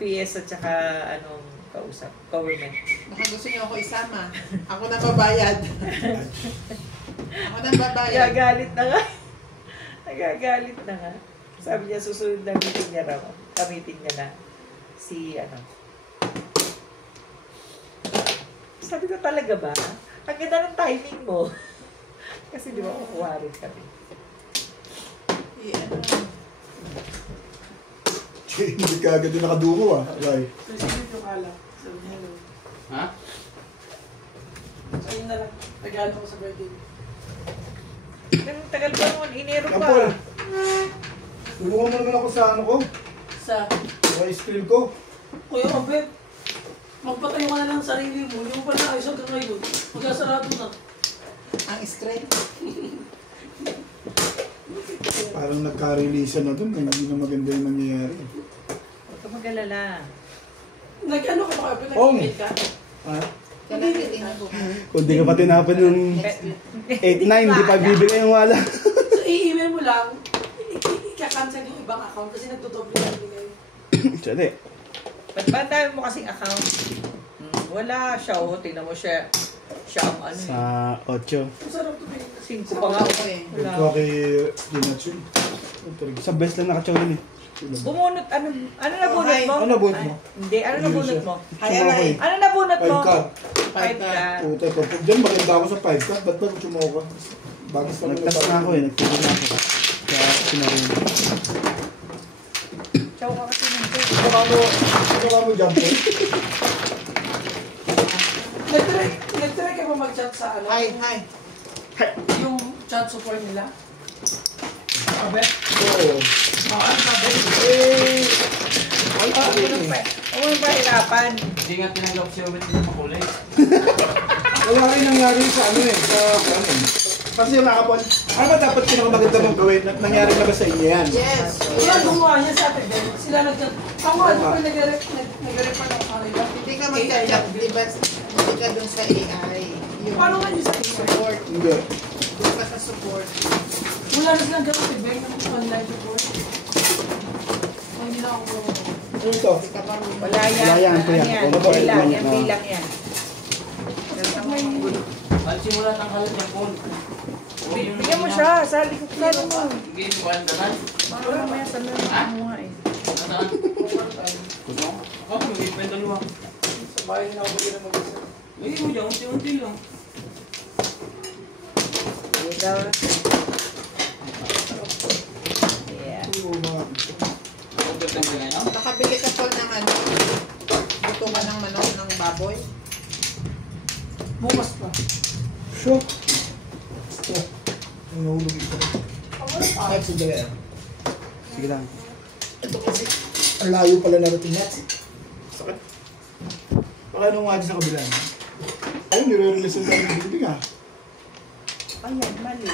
PS at saka kausap. Government. Baka gusto niyo ako isama. Ako na babayad. Ako na babayad. Nagagalit na nga. Nagagalit na nga. Sabi niya, susunod na meeting niya raw. Ka-meeting niya na. Si Sabi ko talaga ba? Ang ganda ng timing mo. Kasi di ba kukuha rin kami. Hindi ka agad yung nakadungo ah. Okay. Kasi dito ka lang. Sabi niya, hello. Ha? Ayun na lang. Nag-ano ko sa birthday. Ang tagal pa naman, inero Yan pa. Paul, tulungan mo naman ako sa ko. Sa, Sa screen ko. Kuya Obet, magpatayo ka na lang sa sarili mo. Hindi mo pa naayos hanggang ngayon. Magkasarado na. Ang strength. Parang nagka-release na dun. Hindi na maganda yung nangyayari. Huwag ka mag-alala. Nag-ano ka ba? Oo. Nag-email ka? Ha? Kung di ka pa tinapon yung 8-9, di pa bibigay yung wala. So, i-email mo lang, i-cancel yung ibang account kasi nagtudoble lang bigay. Sali. Ba't ba dahil mo kasing account? Wala siya, oh. Tingnan mo siya. Siya ang ano Sa 8. Ang sarap to bigay. 5 pa nga. Ito Wala. kay Dinatsun. Sa best lang nakachawin eh. Bumunot, ano nabunot mo? Ano bunot mo? Hindi, ano nabunot mo? Sumoko eh. Ano nabunot mo? 5 ka. 5 ka. Puta ko. Pag dyan maganda ako sa 5 ka. Ba't ba sumoko ka? Bagis lang Nagtas na ako eh, nagturo na ako. Kaya sinarin. Chow ka kasi nito. Sumoko mo jump eh. Nag-try ka ba mag-chat sa ano? Hi. Yung chat support nila? Sabi? Oo. Ano sabi? Huwag mo pahirapan. Hindi nga tinanggap si Robert na makulay. Wala rin nangyari sa ano eh. Sa ano eh. Kasi yung nakapon. Ano ba dapat pinakamaganda mong gawin? Nangyari na ba sa inyo yan? Yes. Wala gumawa niya sa atin din. Sila nag-chat. Ako ano pa nag-refer ng kanila. Hindi ka mag-chat, di ba? Hindi ka dun sa AI. Yung Paano nga yun sa support. Hindi. Doon ka sa support. Wala na silang gamit eh. Bang ng online support. Ay, hindi na ako. Ano ito? Hindi ka marunong. Wala yan. Wala yan, Ano kuya. yan? Kung Bilang, ano, yan ano. bilang yan. At simula tangkalan niya po. Bigyan mo siya. Sali ko mo. Sige, kuhan ka na. Baka mamaya sa mga kumuha eh. Nataan. Ako, may pa yung dalawa. Sa bahay na ako bigyan ng mag-isa. Hindi mo dyan, unti-unti lang. Yeah. Pagdating ka ngayon. Nakabili ka po ng ano? Butungan ng manok ng baboy. Bukas pa. Sure. Ang nahulog ito. Kahit sa dala. Sige lang. Ito kasi, ang layo pala narating natin. Sakit. Baka nung nga sa kabila. Ayun, nire-release yung dami ng bibig ah. Ayan, mali.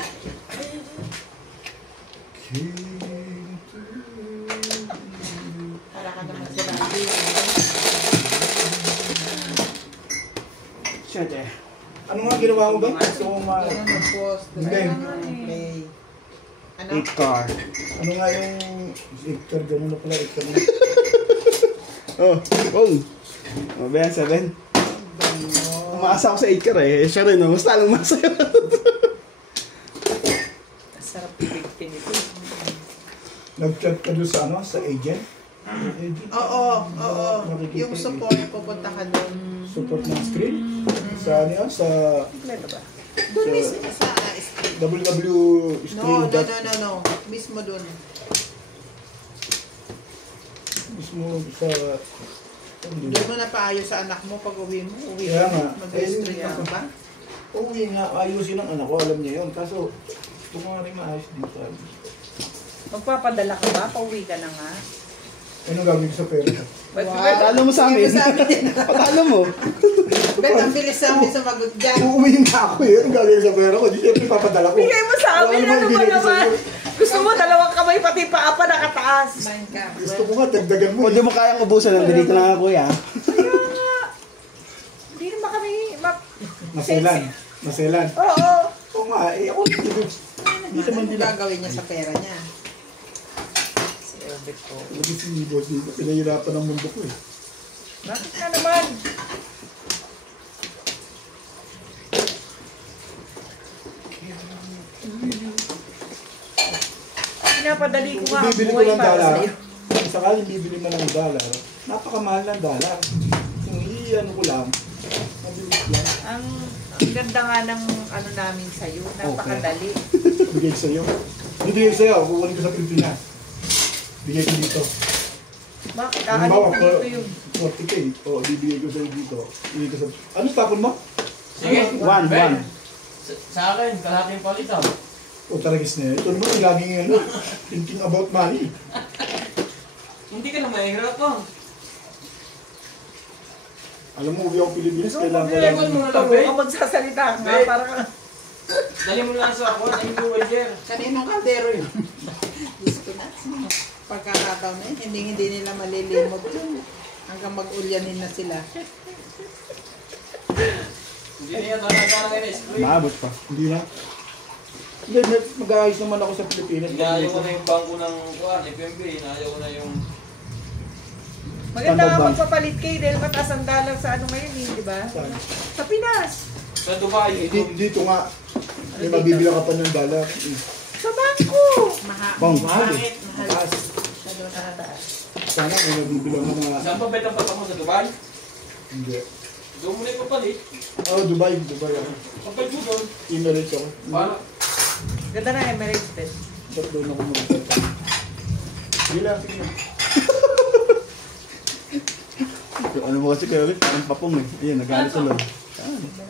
Para ka naman sa baboy. Siyempre. Ano nga ginawa mo ba? Gusto ko ma... Yan ang post. Hindi. Play. Ano? 8 car. Ano nga yung... Hector, gano'n na pala, Hector na. Oh, oh. Mabayan 7. Umaasa ako sa 8 car eh. Siya rin, no? Mas talang masaya. Sarap i-victim ito. Nag-chat ka doon sa ano? Sa agent? Agent? Oo. Makikita Yung support, pupunta ka doon. Support ng screen? Sa ano yan? Sa Kompleto ba? Doon mismo sa street. www.stream. No. Mismo doon. Mismo sa... Doon mo na paayos sa anak mo pag uwi mo. Uwi Kaya mo. nga. Mag-street ka ba? Uwi nga, ayusin ang anak ko, alam niya yun. Kaso, gusto ko nga rin maayos dito. Magpapadala ka ba? Pauwi ka na nga. Ano gagawin sa pera? Patalo mo sa amin. Patalo mo. Bet, ang bilis namin sumagot dyan. Uuwiin nga ako eh. Ano gagawin sa pera ko? Di siyempre papadala ko. Bigay mo sa amin. Wala Ano ba ibigay ko naman? sa'yo. Gusto mo dalawang kamay pati paa pa nakataas. Kumain ka. Gusto ko nga, dagdagan mo. Kung di mo kayang ubusan, nandito lang ako, kuya. Kaya nga. Hindi naman kami... Maselan. Oo. Oo nga, eh ako. Hindi naman Ano nila. gagawin niya sa pera niya? Si Elbit ko. Hindi si Boss dito. Pinahirapan ang mundo ko eh. Bakit nga naman? Pinapadali ko nga ang Bibili ko buhay ng para dollar. sa'yo. Kung sakaling bibili mo ng dollar, napakamahal ng dollar. Kung i-ano ko lang, mabilis lang. Ang ganda nga ng ano namin sa'yo. Napakadali. Bigay ko sa'yo. Bigay ko sa'yo, kukunin ko sa Pilipinas. Bigay ko dito. Bakit? Halimbawa, Aanin ko dito yung... 40k. O, bibigay ko sa'yo dito. Bigay ko sa... Ano tapon mo? Sige. 1. Sa akin, kalahating palitaw. O, taragis na yun. Ito naman, laging ano, thinking about money. Hindi ka na mahirap po. Alam mo, uwi ako Pilipinas, Gusto mo kailangan ba mo na lang, babe? Kung magsasalita ka nga, Babe. parang... Dali mo lang sa ako, thank you, Roger. Kaninong kaldero yun? Gusto na. Pagkakataon na yun, hindi nila malilimot yun. Hanggang mag-ulyanin na sila. Hindi na yan, tanda na ice cream. Maabot pa. Hindi na. Hindi, mag-aayos naman ako sa Pilipinas. Inaayos ko na yung bangko ng FMB, inaayos ko na yung... Maganda Standard nga bank. magpapalit kayo dahil mataas ang dollar sa ano ngayon, di ba? Saan? Sa Pinas. Sa Dubai, Dito nga. May mabibila ka pa ng dollar. Sa bangko. Bang. Mahal eh. Mataas. Siya doon nakataas. Sana may nabibila mo na... saan pa betang patak mo sa Dubai? Hindi. Doon mo na yung papalit. Oh, Dubai ako. Papalit mo doon. Emirates ako. Para, Ganda na Emirates din. Ba't doon ako magpapalita? Sige lang, sige lang. Ano mo kasi kayo ulit? Parang papong eh. Ayan, nagalit sa loob.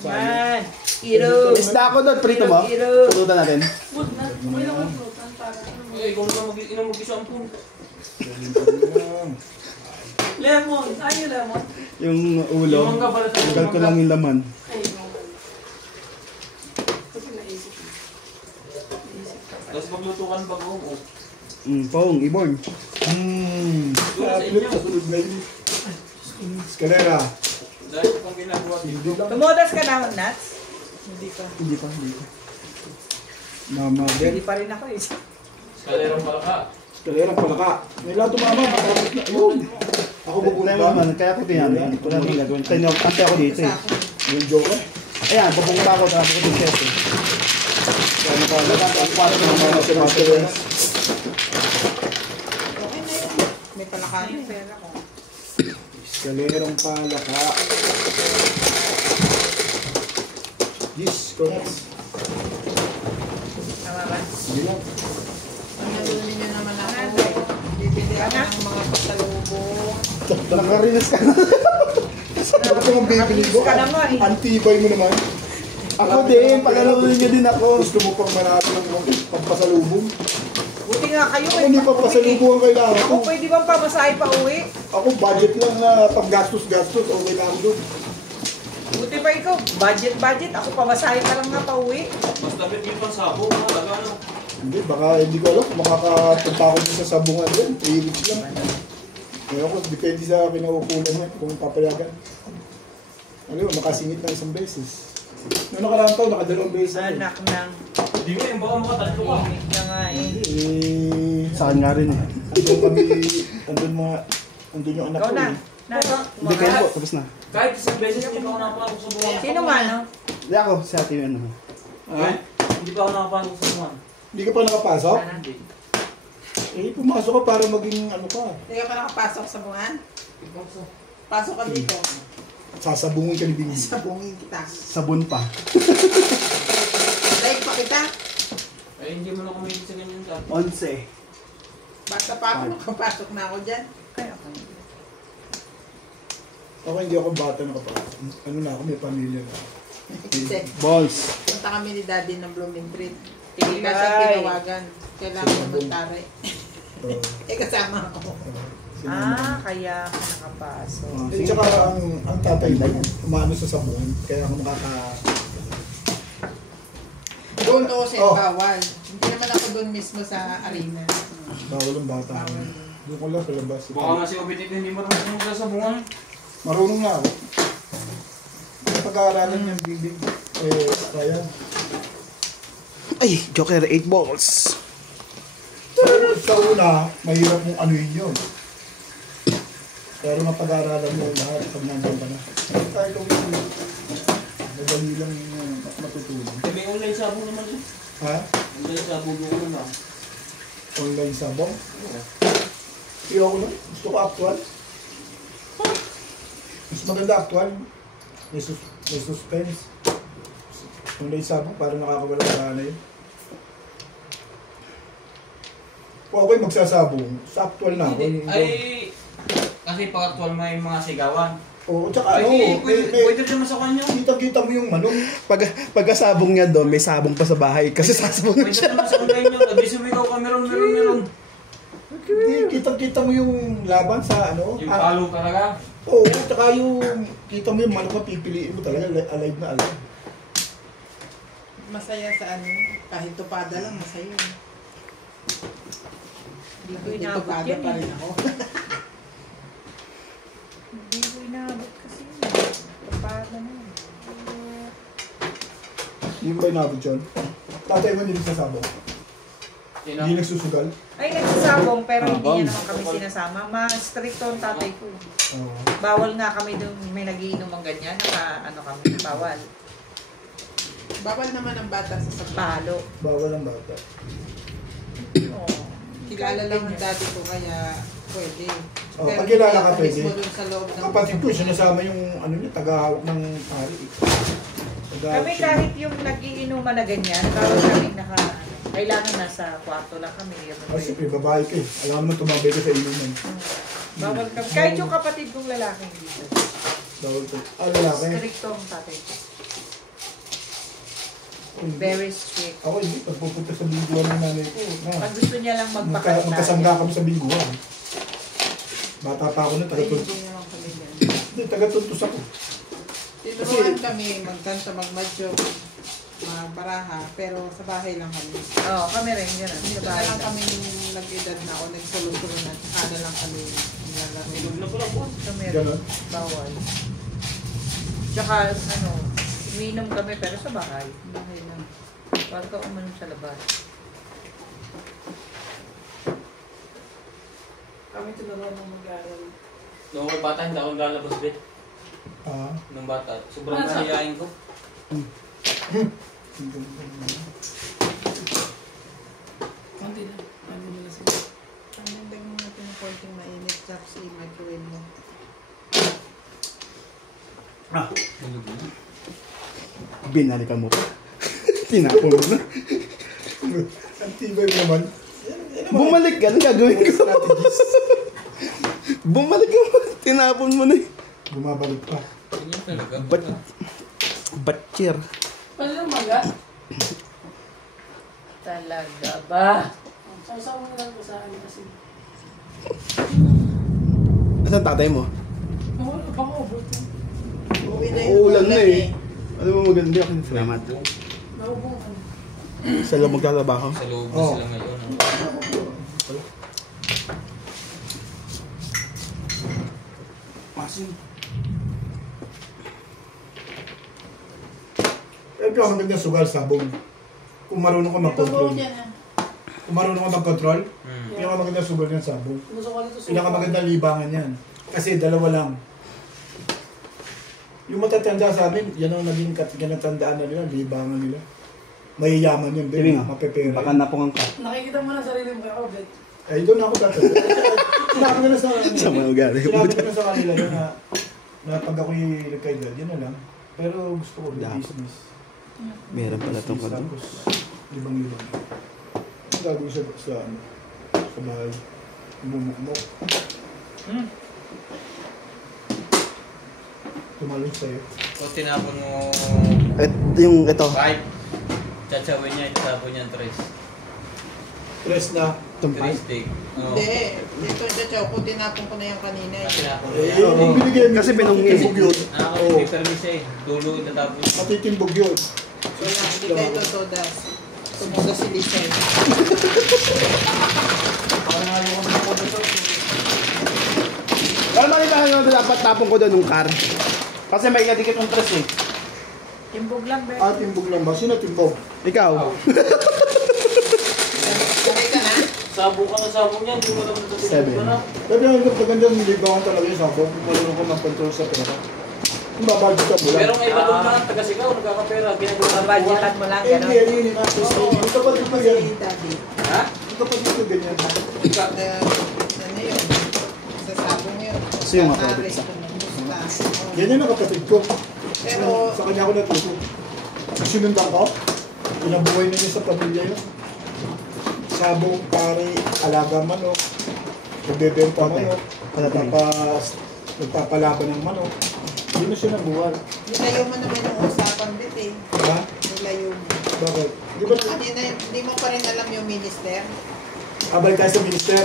Man. Iro. Isda ako doon, prito mo. Iro. Pulutan natin. Food na. May naman frutan para. ikaw na mag-isampung. Lemon. Ay, yung lemon. Yung ulo. Yung mangga pala tayo. Tagal ko lang yung laman. Ay, yung Kasi naisip ko. Tapos magluto ka ng bagong. Oh. Pong, iborn. Flip sa sunod na yun. Escalera. Dahil kung ginagawa dito. Hindi lang. Tumodas ka na, Nats? Hindi pa. Hindi pa. Mama, Hindi Ben. pa rin ako eh. Kalerang pala ka. Escalera pala ka. May lahat tumama. Matapos na. Yun. Ako Wala pupunta. naman, kaya ko tinamin. Wala naman gagawin. Tante ako dito eh. Yung joke. Ayan, pupunta ako tapos ko yung chef eh. Kaya nakalagat ang kwarto ng mga Sa Master. Okay na yun. May palakanin. Pera ko. Escalerang pala ka. Disconnect. Tama ba? Hindi lang. Ang nalunin niyo naman ako. Bibili ako ng mga pasalubong. Nakarinis ka na. Bakit naman bibili ko? Ka naman eh. Antibay mo naman. Ako din, pagkalunin niyo din ako. Gusto mo pang manalo ng mga pampasalubong? Buti nga kayo. Ako hindi pampasalubong ang kailangan ko. Ako pwede bang pamasahe pa uwi? Ako budget lang na paggastos-gastos. Okay lang ako doon. Buti pa ikaw, budget. Ako pamasahe pa lang nga pa uwi. Mas dapat yung pansabong. Talaga ano. Hindi, baka hindi ko alam. Makakapunta ako dun sa sabungan din. Iibig lang. Ngayon ko, depende sa kinaukulan niya kung papayagan. Ano yun, makasingit ng isang beses. Noong nakaraang taon, nakadalawang beses. ako. Anak ng Hindi nga yung baka makatatlo ka. imig na nga eh. Eh, Sa akin nga rin eh. andun yung anak Ikaw ko. na. eh. Hindi kayo po, tapos na. Kahit isang beses hindi pa ako nakapasok sa buwan. Sino man, no? Hindi ako, si ate yun ano. Ha? Hindi pa ako nakapasok sa buwan. Hindi ka pa nakapasok? Hindi. Eh, pumasok ka para maging ano ka. Hindi ka pa nakapasok sa bungan? Pasok ka dito. Sasabungin ka ni Bing. Sabungin kita. Sabon pa. Like pa kita. Ay, hindi mo na kumilit sa ganyan sa 11. Basta pa ako nakapasok na ako dyan. Kaya ako. Ako hindi ako bata nakapasok. Ano na ako, may pamilya na. Kasi Balls. punta kami ni Daddy ng Blooming Treat. Tigay. Hindi ba siya tinawagan? Kailangan mo magtari. Uh, Eh kasama ako. Kaya ako nakapasok. Eh, tsaka ang tatay mo, umano sa sabungan. Kaya ako nakaka... Doon to kasi Oh. bawal. Hindi naman ako doon mismo sa arena. Bawal ang bata. Bawal. Doon ko lang sa labas. Baka nga si Obitit hindi mo naman sa bungan. Marunong na ako. Ang pag-aaralan niyang bibig. Kaya. Ay, Joker 8 balls. Sa una, mahirap mong ano yun. Pero mapag-aaralan mo lahat pag nandun ka na. Kahit kung madali lang matutunan. Eh, may online sabong naman eh. Ha? Online sabong naman na. Online sabong? Ayoko na. Gusto ko actual. Mas maganda actual. May suspense. Online sabong, parang nakakawala ng gana yun. Kung ako'y magsasabong, sa actual na ako. Hindi. Ay, kasi pag actual may mga sigawan. Oo, tsaka ano, Ay, pwede rin naman sa kanya. kita mo yung manong. Pagkasabong niya doon, may sabong pa sa bahay. Kasi sasabong Pwede siya. naman sa online yun. Sabi sumigaw ka, meron. Hindi, kita mo yung laban sa ano. Yung palo talaga. Oo, tsaka yung kita mo yung manok na pipiliin mo talaga, alive na alive. Masaya sa ano, kahit tupada lang, masaya. Hindi ko Hindi inabot tupada yan pa eh. rin ako. Hindi ko inabot kasi. Kapala na. Yung ba inabot yun? Tatay mo nilig sa sabong. Sino? Hindi nagsusugal. Ay, nagsasabong pero hindi Sabong. niya naman kami sinasama. Ma-stricto ang tatay ko. Oo. Bawal nga kami doon, may nagiinom ang ganyan. Ano kami, bawal. Bawal naman ang bata sa sabon. Palo. Bawal ang bata. Oo. Kilala lang ang daddy ko kaya pwede. Oh, Pero pag kilala hindi ka, ako pwede. mismo dun sa loob ng Kapatid ko, sinasama yung ano niya, tagahawak ng pari. Tagahawak Kami siya. kahit yung nagiinuman na ganyan, bawal kami kailangan nasa kwarto lang kami. Ah, siyempre, babae ka eh. Alam naman tumabay ka sa inuman. Bawal kami. Kahit yung kapatid kong lalaki dito. Bawal ka. Ah, lalaki. Stricto ang tatay ko. Hindi. Very strict. Ako hindi, pag pupunta sa bingguan ng nanay ko, Pag gusto niya lang magpakain magkasangga kami sa bingguan. Bata pa ako na, taga-tuntos. Hindi naman kami yan. Hindi, taga-tuntos ako. Tinuruan kami magkanta, magmadyo, baraha, pero sa bahay lang kami. Oo, kami rin yun. Dito Sa na bahay lang lang. kami nung nag-edad na ako, nagsulong-sulo na, saka lang kami nilalaro. Tulog na pala po. Kami rin. Ganon. Bawal. Tsaka, umiinom kami pero sa bahay. Bahay lang. Huwag ka uminom sa labas. Kami tinuruan ng mag-aaral. Nung ako bata, hindi ako lalabas din. Ah. Nung bata. Sobrang Ah, sa- mahihayin ko. Konti lang. Konti mo lang sila. Ang nagdag mo natin ng konting mainit, tapos i-microwave mo. Tulog na. Binalikan mo pa. Tinapon mo na. Ang tibay mo naman. Bumalik ka, anong gagawin ko? Strategies. Bumalik ka pa. Tinapon mo na eh. Bumabalik pa. Ganyan talaga. Batcher. Pwede lang maga. Talaga ba? Sasawa na lang ko sa akin kasi. Asan tatay mo? Nawala pa ako, bro. Uwi na yung Uulan na eh. Alam mo maganda ako. Salamat. Naubong ka. Sa loob magtatrabaho. Sa loob na Oo. sila ngayon. Masin. Eh, pero maganda sugal, sabong. Kung marunong ka mag-control. Kung marunong ka mag-control, pinakamaganda sugal yan, sabong. Gusto ko dito sa Pinakamaganda libangan yan. Kasi dalawa lang. Yung matatanda sa amin, yan ang naging kinatandaan na nila, libangan nila. Mayayaman yun, Sabi din, nga, mapepera. baka napungan ka. Nakikita mo na sarili mo kay Obet. Eh, doon ako dati. Sinabi ko na sa kanila. Sa mga ugali. Sinabi ko na sa kanila yun na pag ako'y nagkaedad, yun na lang. Pero gusto ko may Dapat. business. Meron pala itong Business, kado. tapos, libang-libang. Ang gagawin sa bahay. Umumukmok. Tumalon sa'yo. So, tinapon mo Yung ito. 5. Chatsawin niya, itatapon niya 3. Tres na. Itong 3 stick. Oo. Hindi. Dito sa chow ko, tinapon ko na yung kanina. Ah, tinapon mo Eh, yan. yung binigay mo. Kasi pinungi. Matitimbog yun. Ako Oo. hindi permis eh. Dulo itatapon niya. Matitimbog yun. Kaya hindi kayo totodas. Tumuda si Lisa. Alam mo tayo na dapat tapon ko doon ng car. Kasi may kadikit ng tres eh. Timbog lang, be. Ah, timbog lang ba? Sino timbog? Ikaw. Sakay ka na? Sabo ka na sabo niya, hindi mo naman ito 7. Pero yung magandang libangan talaga yung sabong kung marunong ko mag-control sa pera. Kung babagod ka mo lang. Pero may iba doon na taga-sigaw, nagkakapera. Ginagawa Babadgetan mo lang, Eh, gano'n. hindi, yun yung access. Yung kapatid ko yan. Si Daddy. Ha? Yung kapatid ko ganyan. Ano yun? Sa sabong yun. Kasi yung mga Naris kapatid. ko ng musta. Ganyan ang kapatid ko. Pero, Sa kanya ako natuto. Sinundan ko. Pinabuhay na niya sa pamilya yun. Sabong, pare, alaga manok. Nagbebenta manok. Nagpapalaban ng manok. Hindi na siya nabuhay. nilayo mo naman yung usapan bit eh. Ha? Nilayo mo. Bakit? Di ba? Kanina, hindi mo pa rin alam yung minister. Abay tayo sa minister.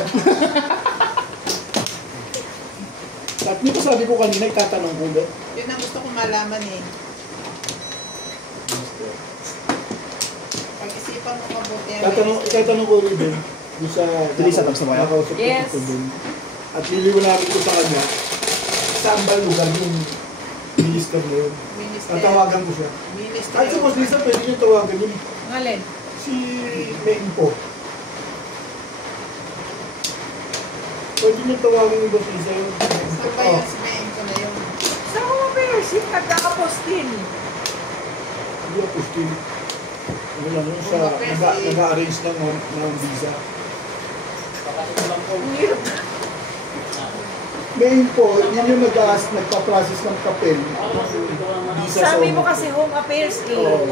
At nito sabi ko kanina, itatanong ko ulit. Yun ang gusto kong malaman eh. Pag-isipan mo mabuti ang minister. Itatanong ko ulit din. Doon sa... Tulisa, tapos na ba yan? Nakausap ko Yes. ito dun. At liliwanagin ko sa kanya, saan ba lugar yung minister na yun? Minister Minister. Tatawagan ko siya. Minister. Ay, suppose Lisa, pwede niyo tawagan yun. Ngalin? Si Main po. Pwede niyo tawagan yung Boss Lisa yun. Saan ba yun? Si Main ko na yun. Sa mga bears, yung nagkakapostin. Hindi ako still. Ano lang yun siya, nag-arrange ng visa. Ang hirap. Main po, yun yung nagpa-process ng papel. Visa sa Sabi mo kasi home affairs eh. Oo.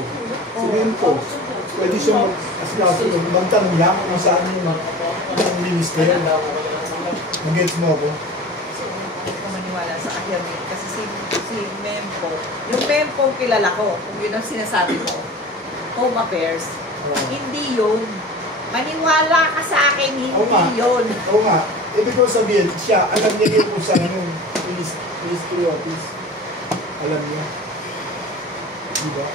Si Main po, pwede siya mag-asikaso yun. Magtanong lang kung saan yung minister. Mag-gets mo ako? Hindi ko maniwala sa Ayamit. Kasi si Mempo, yung Mempo kilala ko, kung yun ang sinasabi mo, home affairs, hindi yun. Maniwala ka sa akin, hindi Oo nga. yun. Oo nga. Ibig ko sabihin, siya, alam niya yung kung saan yung ministry office. Alam niya. Diba?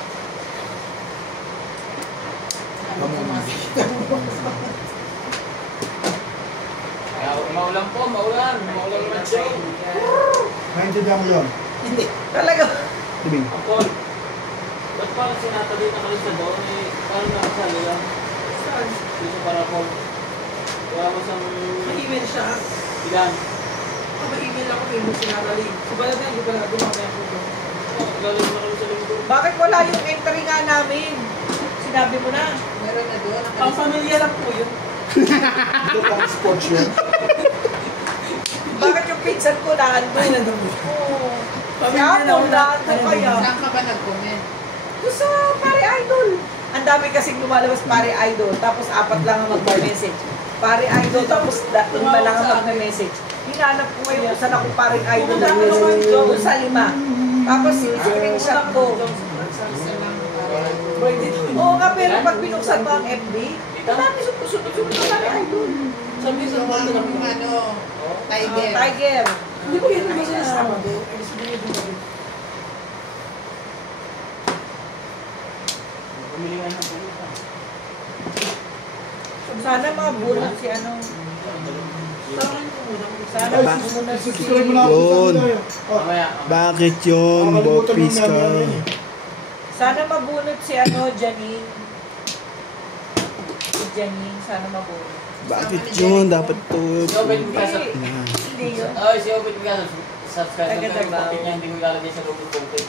Maulan po, maulan. Maulan naman siya. Naintindihan mo yun? Hindi. Talaga. Ibig. Apol, ba't parang sinatali na kayo sa doon eh? Parang nakasali lang. Dito para po. Kaya mo sang... May-email siya. Ilan? May-email ako, may mo sinadali. So, balad na, hindi pala dumamaya ko doon. Galing na kami sa linggo. Bakit wala yung entry nga namin? Sinabi mo na. Meron na doon. Ang pamilya lang po yun. Ito pang sports yun. Bakit yung pinsan ko nandun? Ay, nandun. Oo. Pamilya Kaya lang. nandun kaya. Saan ka ba nag-comment? Doon sa Pare Idol. Ang dami kasing lumalabas Pare Idol. Tapos 4 lang ang mag-message. Pare Idol. Tapos 5 lang ang mag-message. Hinanap ko ngayon kung saan ako Pare Idol na message. Doon sa 5. Tapos screenshot ko. Isa lang. Oo nga, pero pag binuksan mo ang FB, ang dami sunod-sunod na Pare Idol. Sabi sa Yung mga lang. ano, Tiger. Tiger. Hindi ko yun naman sinasama doon. Ay, gusto niya doon. Pumili nga ng pumunta. Sana mabunod si ano. Tangan ko muna. Sana Ay, mabunod si... subscribe mo na ako sa Yun. kanila. Oh, Mamaya. Bakit yun, nakakalimutan Bopis mo ka? namin yan eh. Sana mabunod si ano, Janine. Si Janine, sana mabunod. Bakit yun? Dapat to. Si Obed Picasso. Hindi yun. Ay, si Obed Picasso. Subscribe Taga ko pero Davao. yung niya hindi ko ilalagay sa loob ng konti.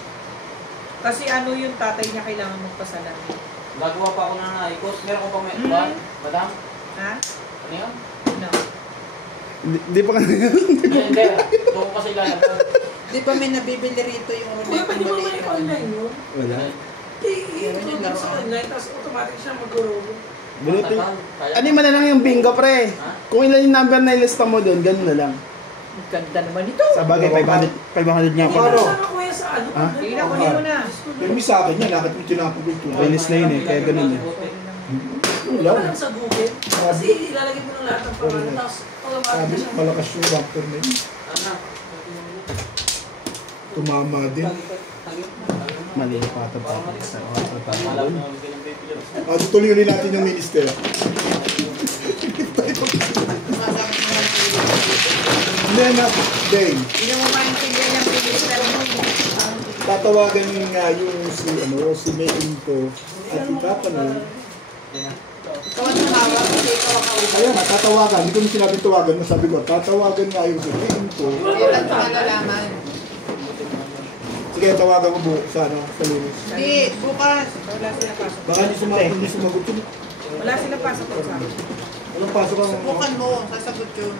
Kasi ano yung tatay niya kailangan magpasalamin. Gagawa pa ako ng naikot. Meron ko pa may... Mm. Ba? Madam? Ha? Ano yun? No. Di pa ka Hindi. Doon ko kasi ilalagay. Di ba may nabibili rito yung Kuya, pwede mo naman i-online yun? Wala. I-include sa online, tapos automatic siya mag-robo. Bunutin. Kaya- Ano mo na lang yung bingo, pre? Kung ilan yung number na ilista mo doon, ganun na lang. Ang ganda naman ito. Sa bagay, 500 nga Hindi pa. Ano? na sana kuya sa ano. Ha? Tingnan ko nino na. Yung may sa akin yan, nakit mo tinapog ito. Release na yun eh, kaya ganun eh. Wala. Wala lang sa Google. Kasi ilalagay mo ng lahat ng pangalan, tapos automatic Sabi, na siya. malakas yung bumper na yun. Ano? Tumama din. Mali pa ito pa. Sa Alam mo, hindi ng baby lang. Tutuloy ulit natin yung minister. Sumasakit naman sa iyo. Nena, Day, Hindi mo maintindihan yung minister mo. tatawagan nga yung si Main ko at itatanong. Ikaw ang tumawag kasi ikaw ang kausap. Ayan nga, tatawagan. Hindi ko na sinabi tawagan. Sabi ko, tatawagan nga yung si Main ko. Kailan ito malalaman? Sige, tawagan ko sa Lunes. Hindi, bukas. Wala sila pasok. Baka hindi sumagot yun. Wala sila pasok sa akin. Walang pasok ang... Subukan mo, sasagot yun.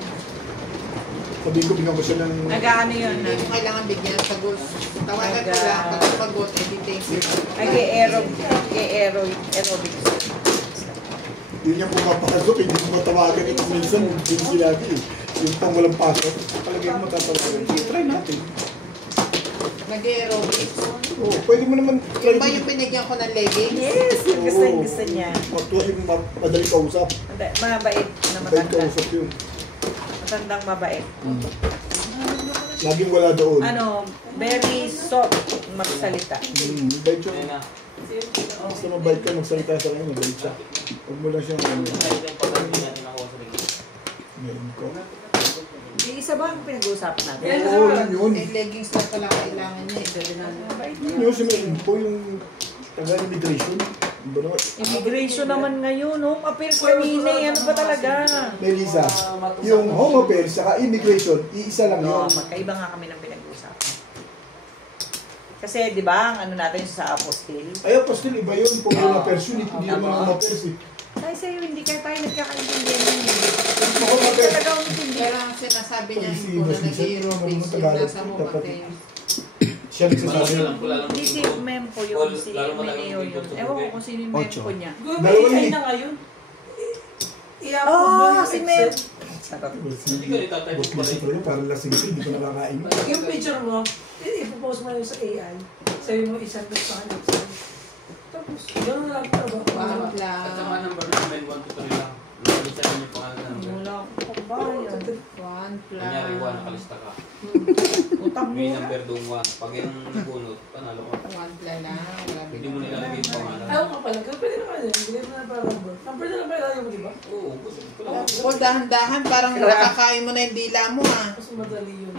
Sabihin ko, bigyan ko siya ng... Nag-ano yun? Hindi mo kailangan bigyan ng sagot. Tawagan ko lang, pag sumagot, thank you. Nag-aerobics. Hindi niya pumapasok, hindi mo matawagan ito minsan. Hindi sila yung pang walang pasok. Palagay mo tatawagan. Sige, try natin. Nag-aerobics. Oo, pwede mo naman try. Yung ba yung binigyan ko ng leggings? Yes, yung gusto niya. Yung madali kausap. Mabait na Madali matanda. kausap yun. Matandang mabait. Laging wala doon. Ano, very soft magsalita. Bait siya. Ayun na. Basta mabait ka, magsalita sa kanya, mabait siya. Huwag mo lang siyang Ayun yung pagkakas natin ako sa linggo. ngayon ko. Hindi Yung isa ba ang pinag-uusapan natin? Oo, yun. Eh, leggings lang pala kailangan niya. Isa din ang Yun yung sumilimpo yung taga-immigration. Ano ba naman? Immigration naman ngayon, no? Appear kanina, ano ba talaga? Melissa, yung home affairs saka immigration, iisa lang No, yun. magkaiba nga kami ng pinag-uusapan. Kasi, di ba, ang ano natin sa apostle? Ay, apostol, iba yun. Kung home affairs yun, hindi naman home affairs eh. Tayo sa'yo, hindi kaya tayo nagkakaintindihan yun. Yung home Hindi affairs, talaga ako naintindihan. Pero ang sinasabi niya Si yung Boss na Vicente, nag-Europe ano mo is yung Tagalog, nasa home dapat affairs. siya nagsasabi. Hindi si Mempo yun, si Meneo yun. Ewan ko kung sino yung Mempo niya. Kung Dalawa may yun AI eh. na ngayon, i-upload mo Oh, yung si Excel. Mem. Hindi ka itatay Boss Vicente, parang lasing ito, hindi ko nakakain. Yung picture mo, ipopost mo yun sa AI. Sabi mo, isang sa kanya. Tapos, gano'n lang trabaho. One At saka plan. number namin, 1 to 3 lang. Nalista namin yung pangalan ng number. Wala akong kabayan. One Kanyari 1, plan. nakalista ka. Utang May mura. number doong 1. Pag yung nabunot, panalo ka. One plan lang. Wala Hindi mo nilalagay yung pangalan. Ayaw nga pala, kasi pwede naman yun. Bigay mo na para number. Number na lang pala mo, di ba? Oo, gusto ko lang. O, dahan-dahan, parang nakakain mo na yung dila mo ah. Mas madali yun.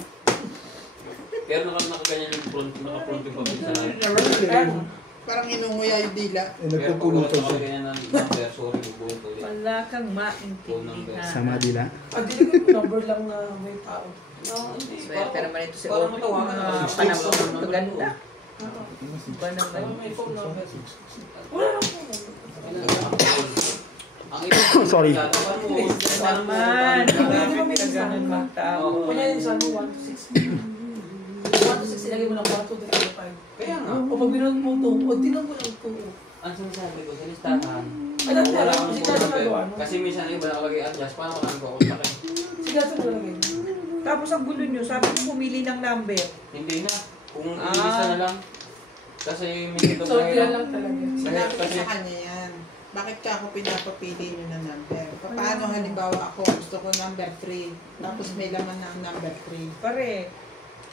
Pero nakaganyan yung front, naka-front yung papel sa namin. Parang inunguya yung dila. Eh, Pero pag wala nagpupulutan siya. nakaganyan ng number, sorry, bubunot ulit. Wala kang maintindihan. Sama dila. Pag dinig ko, number lang na may tao. No, hindi. Swerte naman ito si Parang Obi. matawagan Mga na. panahon maganda. Oo. Iba naman. Parang may phone number. Wala lang po. Ang iba, Sorry. parang mo, Iba parang mo, naman. parang- Bakit ka ganun magtao? Kanya yung sabi 1 to 6. 1 to 6, ilagay mo lang 1 to 3 5. Kaya nga. O pag binunod mo 2, o tinan mo lang 2. Ang sinasabi ko sa listahan, Alam mo, wala alam mo, akong si phone Gaso number. nagawa, no? Kasi minsan iba nakalagay adjust, paano ko namin kukontakin? Sige, sa mo lang Tapos ang gulo nyo, sabi ko pumili ng number. Hindi na. Kung ililista na lang. Kasi may ito So, yan lang talaga. Sinabi ko Kasi- sa kanya yan. Bakit ka ako pinapapili nyo na number? Paano halimbawa ako gusto ko number 3, tapos may laman na ang number 3. Pare,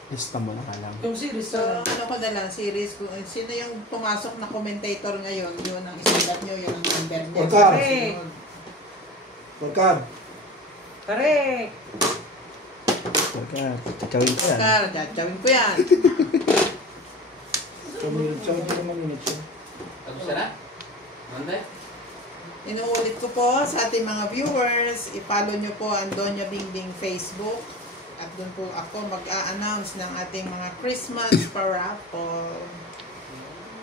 Lista mo na ka lang. Yung series, So, ano ko na lang, series ko, sino yung pumasok na commentator ngayon, yun ang isulat nyo, yun ang number niya. Orkar. Sunod. Orkar. pare. Teka, tatawin ko yan. Orkar, gagawin ko yan. So, minutes siya, ito naman minutes siya. Tapos na? Monday? Inuulit ko po sa ating mga viewers, i-follow nyo po ang Donya Bingbing Facebook. At doon po ako mag-a-announce ng ating mga Christmas paraffle.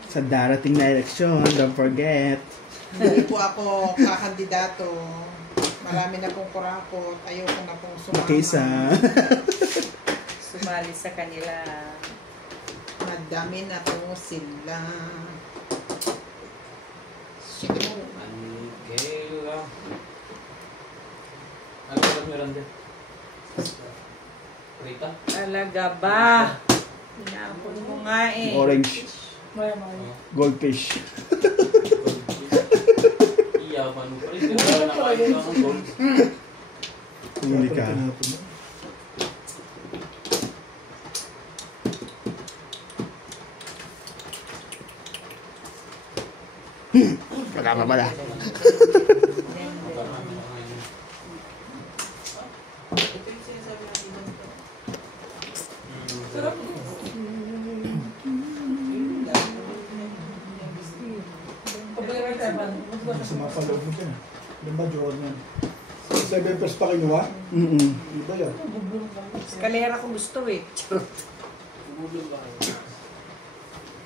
Sa darating na eleksyon, don't forget. Hindi po ako kakandidato. Marami na pong kurakot. Ayoko na pong sumama. Makisa. Sumali sa kanila. Madami na po sila. Siguro. Angela. Ano ba meron dyan? Rita? Talaga ba? Hinapon mo nga eh. Orange. maya maya. Goldfish. Iyaman mo pa rin. Wala na kayo ng gold. Hindi ka. Pagkama pala. Sarap. Pagkakita tayo ba? Sumapaloob mo dyan. Yan ba, Jordan? 7 pesos pa kinuha? Iba yan. Eskalera ko gusto eh.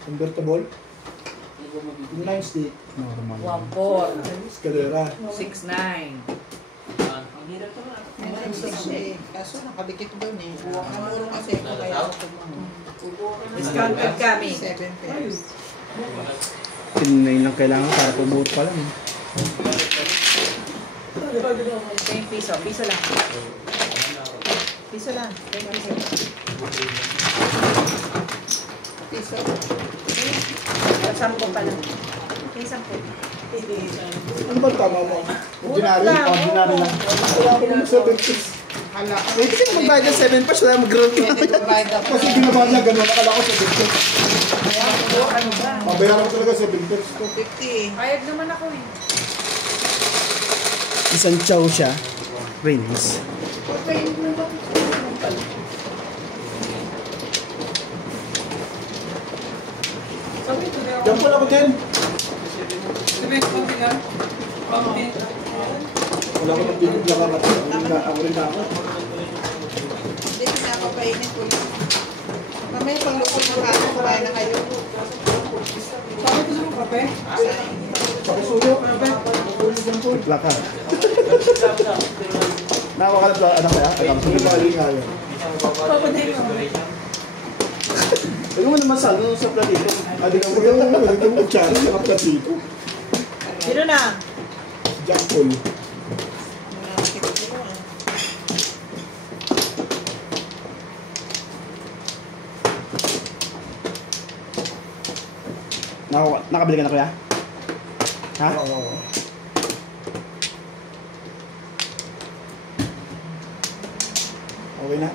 Convertible? Yung 9 stick. Normal. 1-4, Escalera. 6-9. Ang hirap to na. Meron siya eh. Kaso nakadikit doon eh. Namuro kasi ako kaya ako tumama. Discounted kami. 7 pesos. Tinay lang kailangan para promote pa lang. 10 piso. Piso lang. Piso lang. 10 piso. Piso. 10 pa lang. 10. Ano ba tama mo? Ordinary? Ordinary lang. Wala ko ng 7 pesos. Hala ko. Pwede ka magbayad ng 7 pesos wala mag-grow. Pwede magbayad ako. Kasi ginawa niya, ganun. Akala ko 7 pesos. Ano ba? Mabayaran ko talaga 7 pesos. 250. Payag naman ako eh. Isang chow siya. Rings. wala ko dyan. Sabi ko, konti lang. Konti. Wala ko ng bibig lang ako. Ako rin na ako. Hindi, pinapapainit ko lang. Mamaya pagluto ng kaso, kumain na kayo. Sabi ko sa kape. Pakisulo. Wala ka. Nawa ka na anak ko ya? Hindi ba rin nga yun? Papaday mo. Huwag mo naman sa platito. Adi ka mo yung kutsara sa kaplat dito. Sino na? Jack Paul. Mga kilo ah. Nakabili ka na kuya? Ha? Oo. Okay na?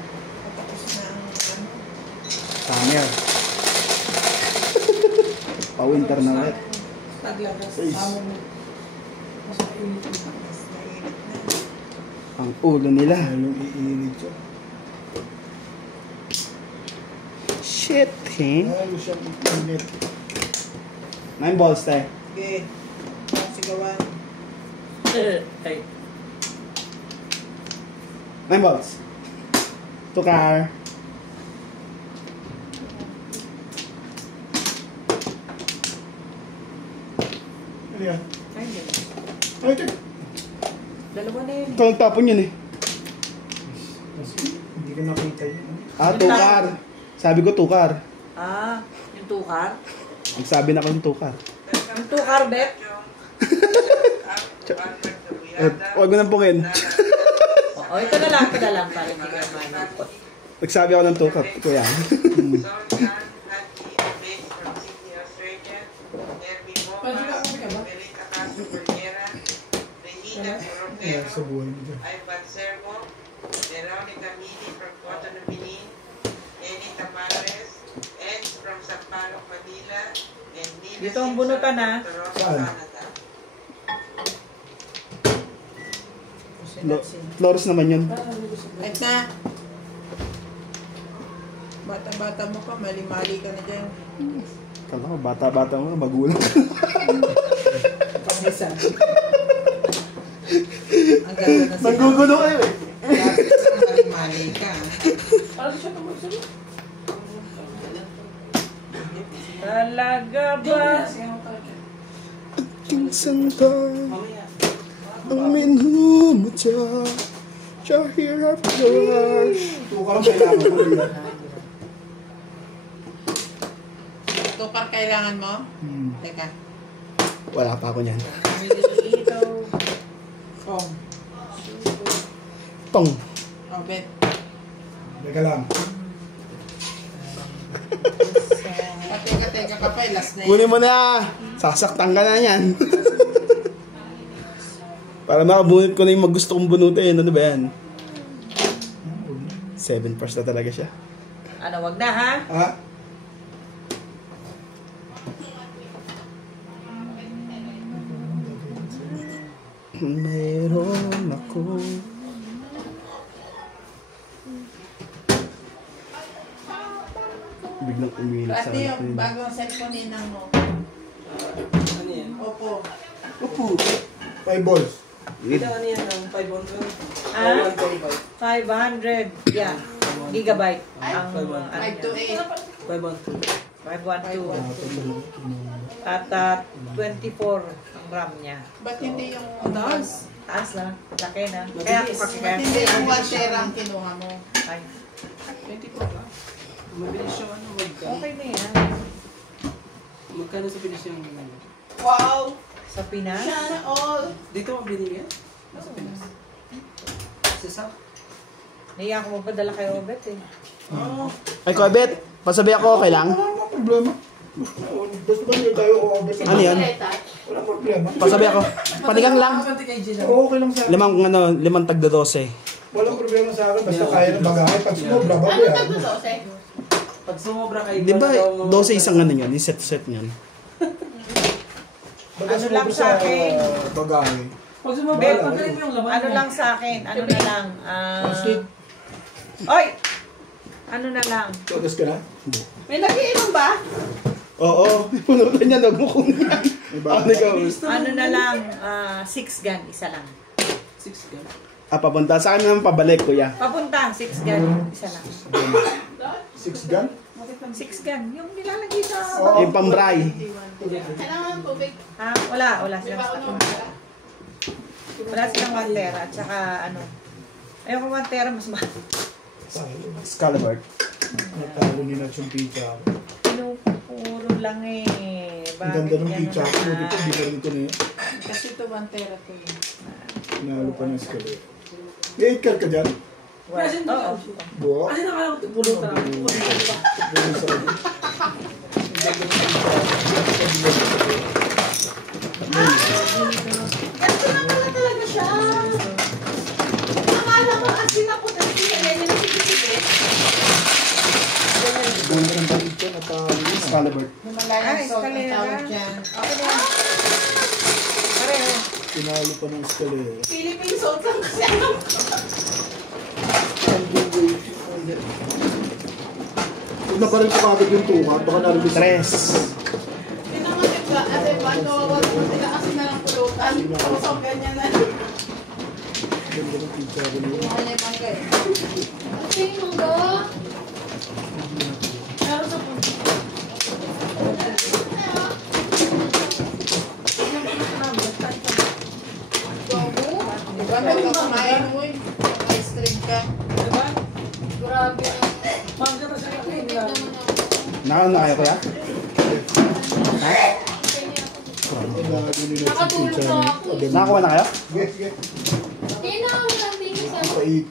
Tapos na ang ano. Summer. Pa-winter na ulit. Naglagas. Face. Amon mo. Mas mainit. Mas mainit na. Ang ulo nila. Lalong iinit siya. Shit, eh. Lalo siyang init. 9 balls tayo. Okay. Ang sigawan. Ay, 9 balls. Tukar. Ano yan? Ay, hindi. Ay, ito. Dalawa na yun. Ito nagtapon yun eh. Hindi ko nakita yun. Ah, tukar. Sabi ko tukar. Ah, yung tukar? Nagsabi na ako ng tukar. Yung tukar, Bet? Huwag mo nang pungin. Oo, ito na lang parang hindi ka manapot. Nagsabi ako ng tukar, kuya. Pwede ka kape ka ba? Ayan, sa buhay mo dyan. Ivan Servo, Veronica Mini from Cotonou, Benin, Eni Tamares, Eds from Sampaloc, Manila, and Nina Dito ang bunutan, ha? from Toronto, Saan? Canada. Flores naman yun. At na. Bata-bata mo pa, mali-mali ka na dyan. Kala ko, bata-bata mo, magulang. Pangisa. Ang ganda na sila. Nagugulo kayo eh. Mali-mali ka. Parang siya naman sa'yo. Talaga Hindi, ba? siya naman talaga. Minsan pa, ang minumutya, siya here after rush. Tukar ang kailangan ko rin. Tukar kailangan mo? Hmm. Teka. Wala pa ako niyan. Ito. Kong. Tong. Oh, bet. Teka lang. Teka ka pa, last na Kunin mo na! Sasaktan ka na yan. Para makabunot ko na yung gusto kong bunutin. Ano ba yan? 7 pars na talaga siya. Ano, wag na, ha? Ha? Mayroon ako. Biglang umiilag sa Ate, yung akin. bagong cellphone ninang mo. ano yan? Opo. Upo. 5 balls. Ano yan ang 500? Ah? 125. 500. Yeah. Gigabyte. Ang, ano yan. 528. 512. 512. At 24 ang RAM niya. Ba't hindi yung taas? Taas na. Laki na. Kaya Mabilis. kasi Ba't hindi yung 1 tera ang kinuha mo? Ay, 24 lang. Mabilis yung ano, magkano? okay na yan. Magkano sa Pinas yung ano? Wow! Sa Pinas? Sana all! Dito mo binili yan? Nasa Pinas. Sa South? Naiya ko magpadala kay Obet eh. Ay, Corbett, pasabi ako, okay lang? Wala namang problema. Basta ba nyo tayo o basta Ano yan? Wala problema. Pasabi ako. Panigang lang. Kapante kay Gina. Okay lang sa akin. Limang tagda 12. Walang problema sa akin. Basta kaya ng bagahe. Pag sumobra, babayaran mo. Pag sumobra kayo, Di ba 12 isang ano yun? Yung set niyan. Basta Ano lang sumobra sa akin? bagahe. Pag sumabay, Bet, pagdating mo yung laman ano mo. lang sa akin? Ano na lang? Plastic. Oy! Ano na lang? Todos ka na? May nagiinom ba? Oo, punutan niya na bukong yan. Ano ikaw? Ano na lang, 6 gun, isa lang. Papunta. Sa akin naman pabalik, kuya. Papunta, 6 gun, isa lang. 6 gun? 6 gun, yung nilalagay sa... Yung pambray. Kailangan ng tubig. Wala Di silang ba stock. ano? Wala silang 1 tera, at saka ano. Ayoko 1 tera, mas mahal. Excalibur. Natalo ni Nachong pizza. Pinupuro lang eh. Ang ganda ng pizza ko. Dito, di ba rin ito na yun? Kasi ito 1 tera to yun. Nalo pa ng escalator. May 8 car ka dyan? Kasi hindi Oo. ka. Buwa? Kasi nakala ko pulutan ako. Pulutan ko. Buwa sa kanya. Ganito na pala talaga siya. Akala ko kasi napunta si Helena na sinisipit. Ganda ng balik ko. Natalo yun. Excalibur. Himalayang salt ang escalera. tawag dyan. Pareho. Tinalo pa ng escalator. Philippine salt lang kasi alam ko. Huwag na pa rin kumagod yung tuka. Baka narinig. 3. Hindi naman diba, ate ba, nawawala mo sila kasi na lang pulutan. Tapos ang ganyan na. Ganda ng pizza ko na yun. Ano yung mangga eh? Ate, mangga. Meron sa punta. Di ba nagkakamain mo eh? Ice cream ka. Diba? Grabe. Mangga na siya kayo. Nakaon na kayo, kuya? Tinalo ni Nachong pizza na yun. Nakakuha na kayo? Sige, sige. Hindi na, marami kasi. Pait.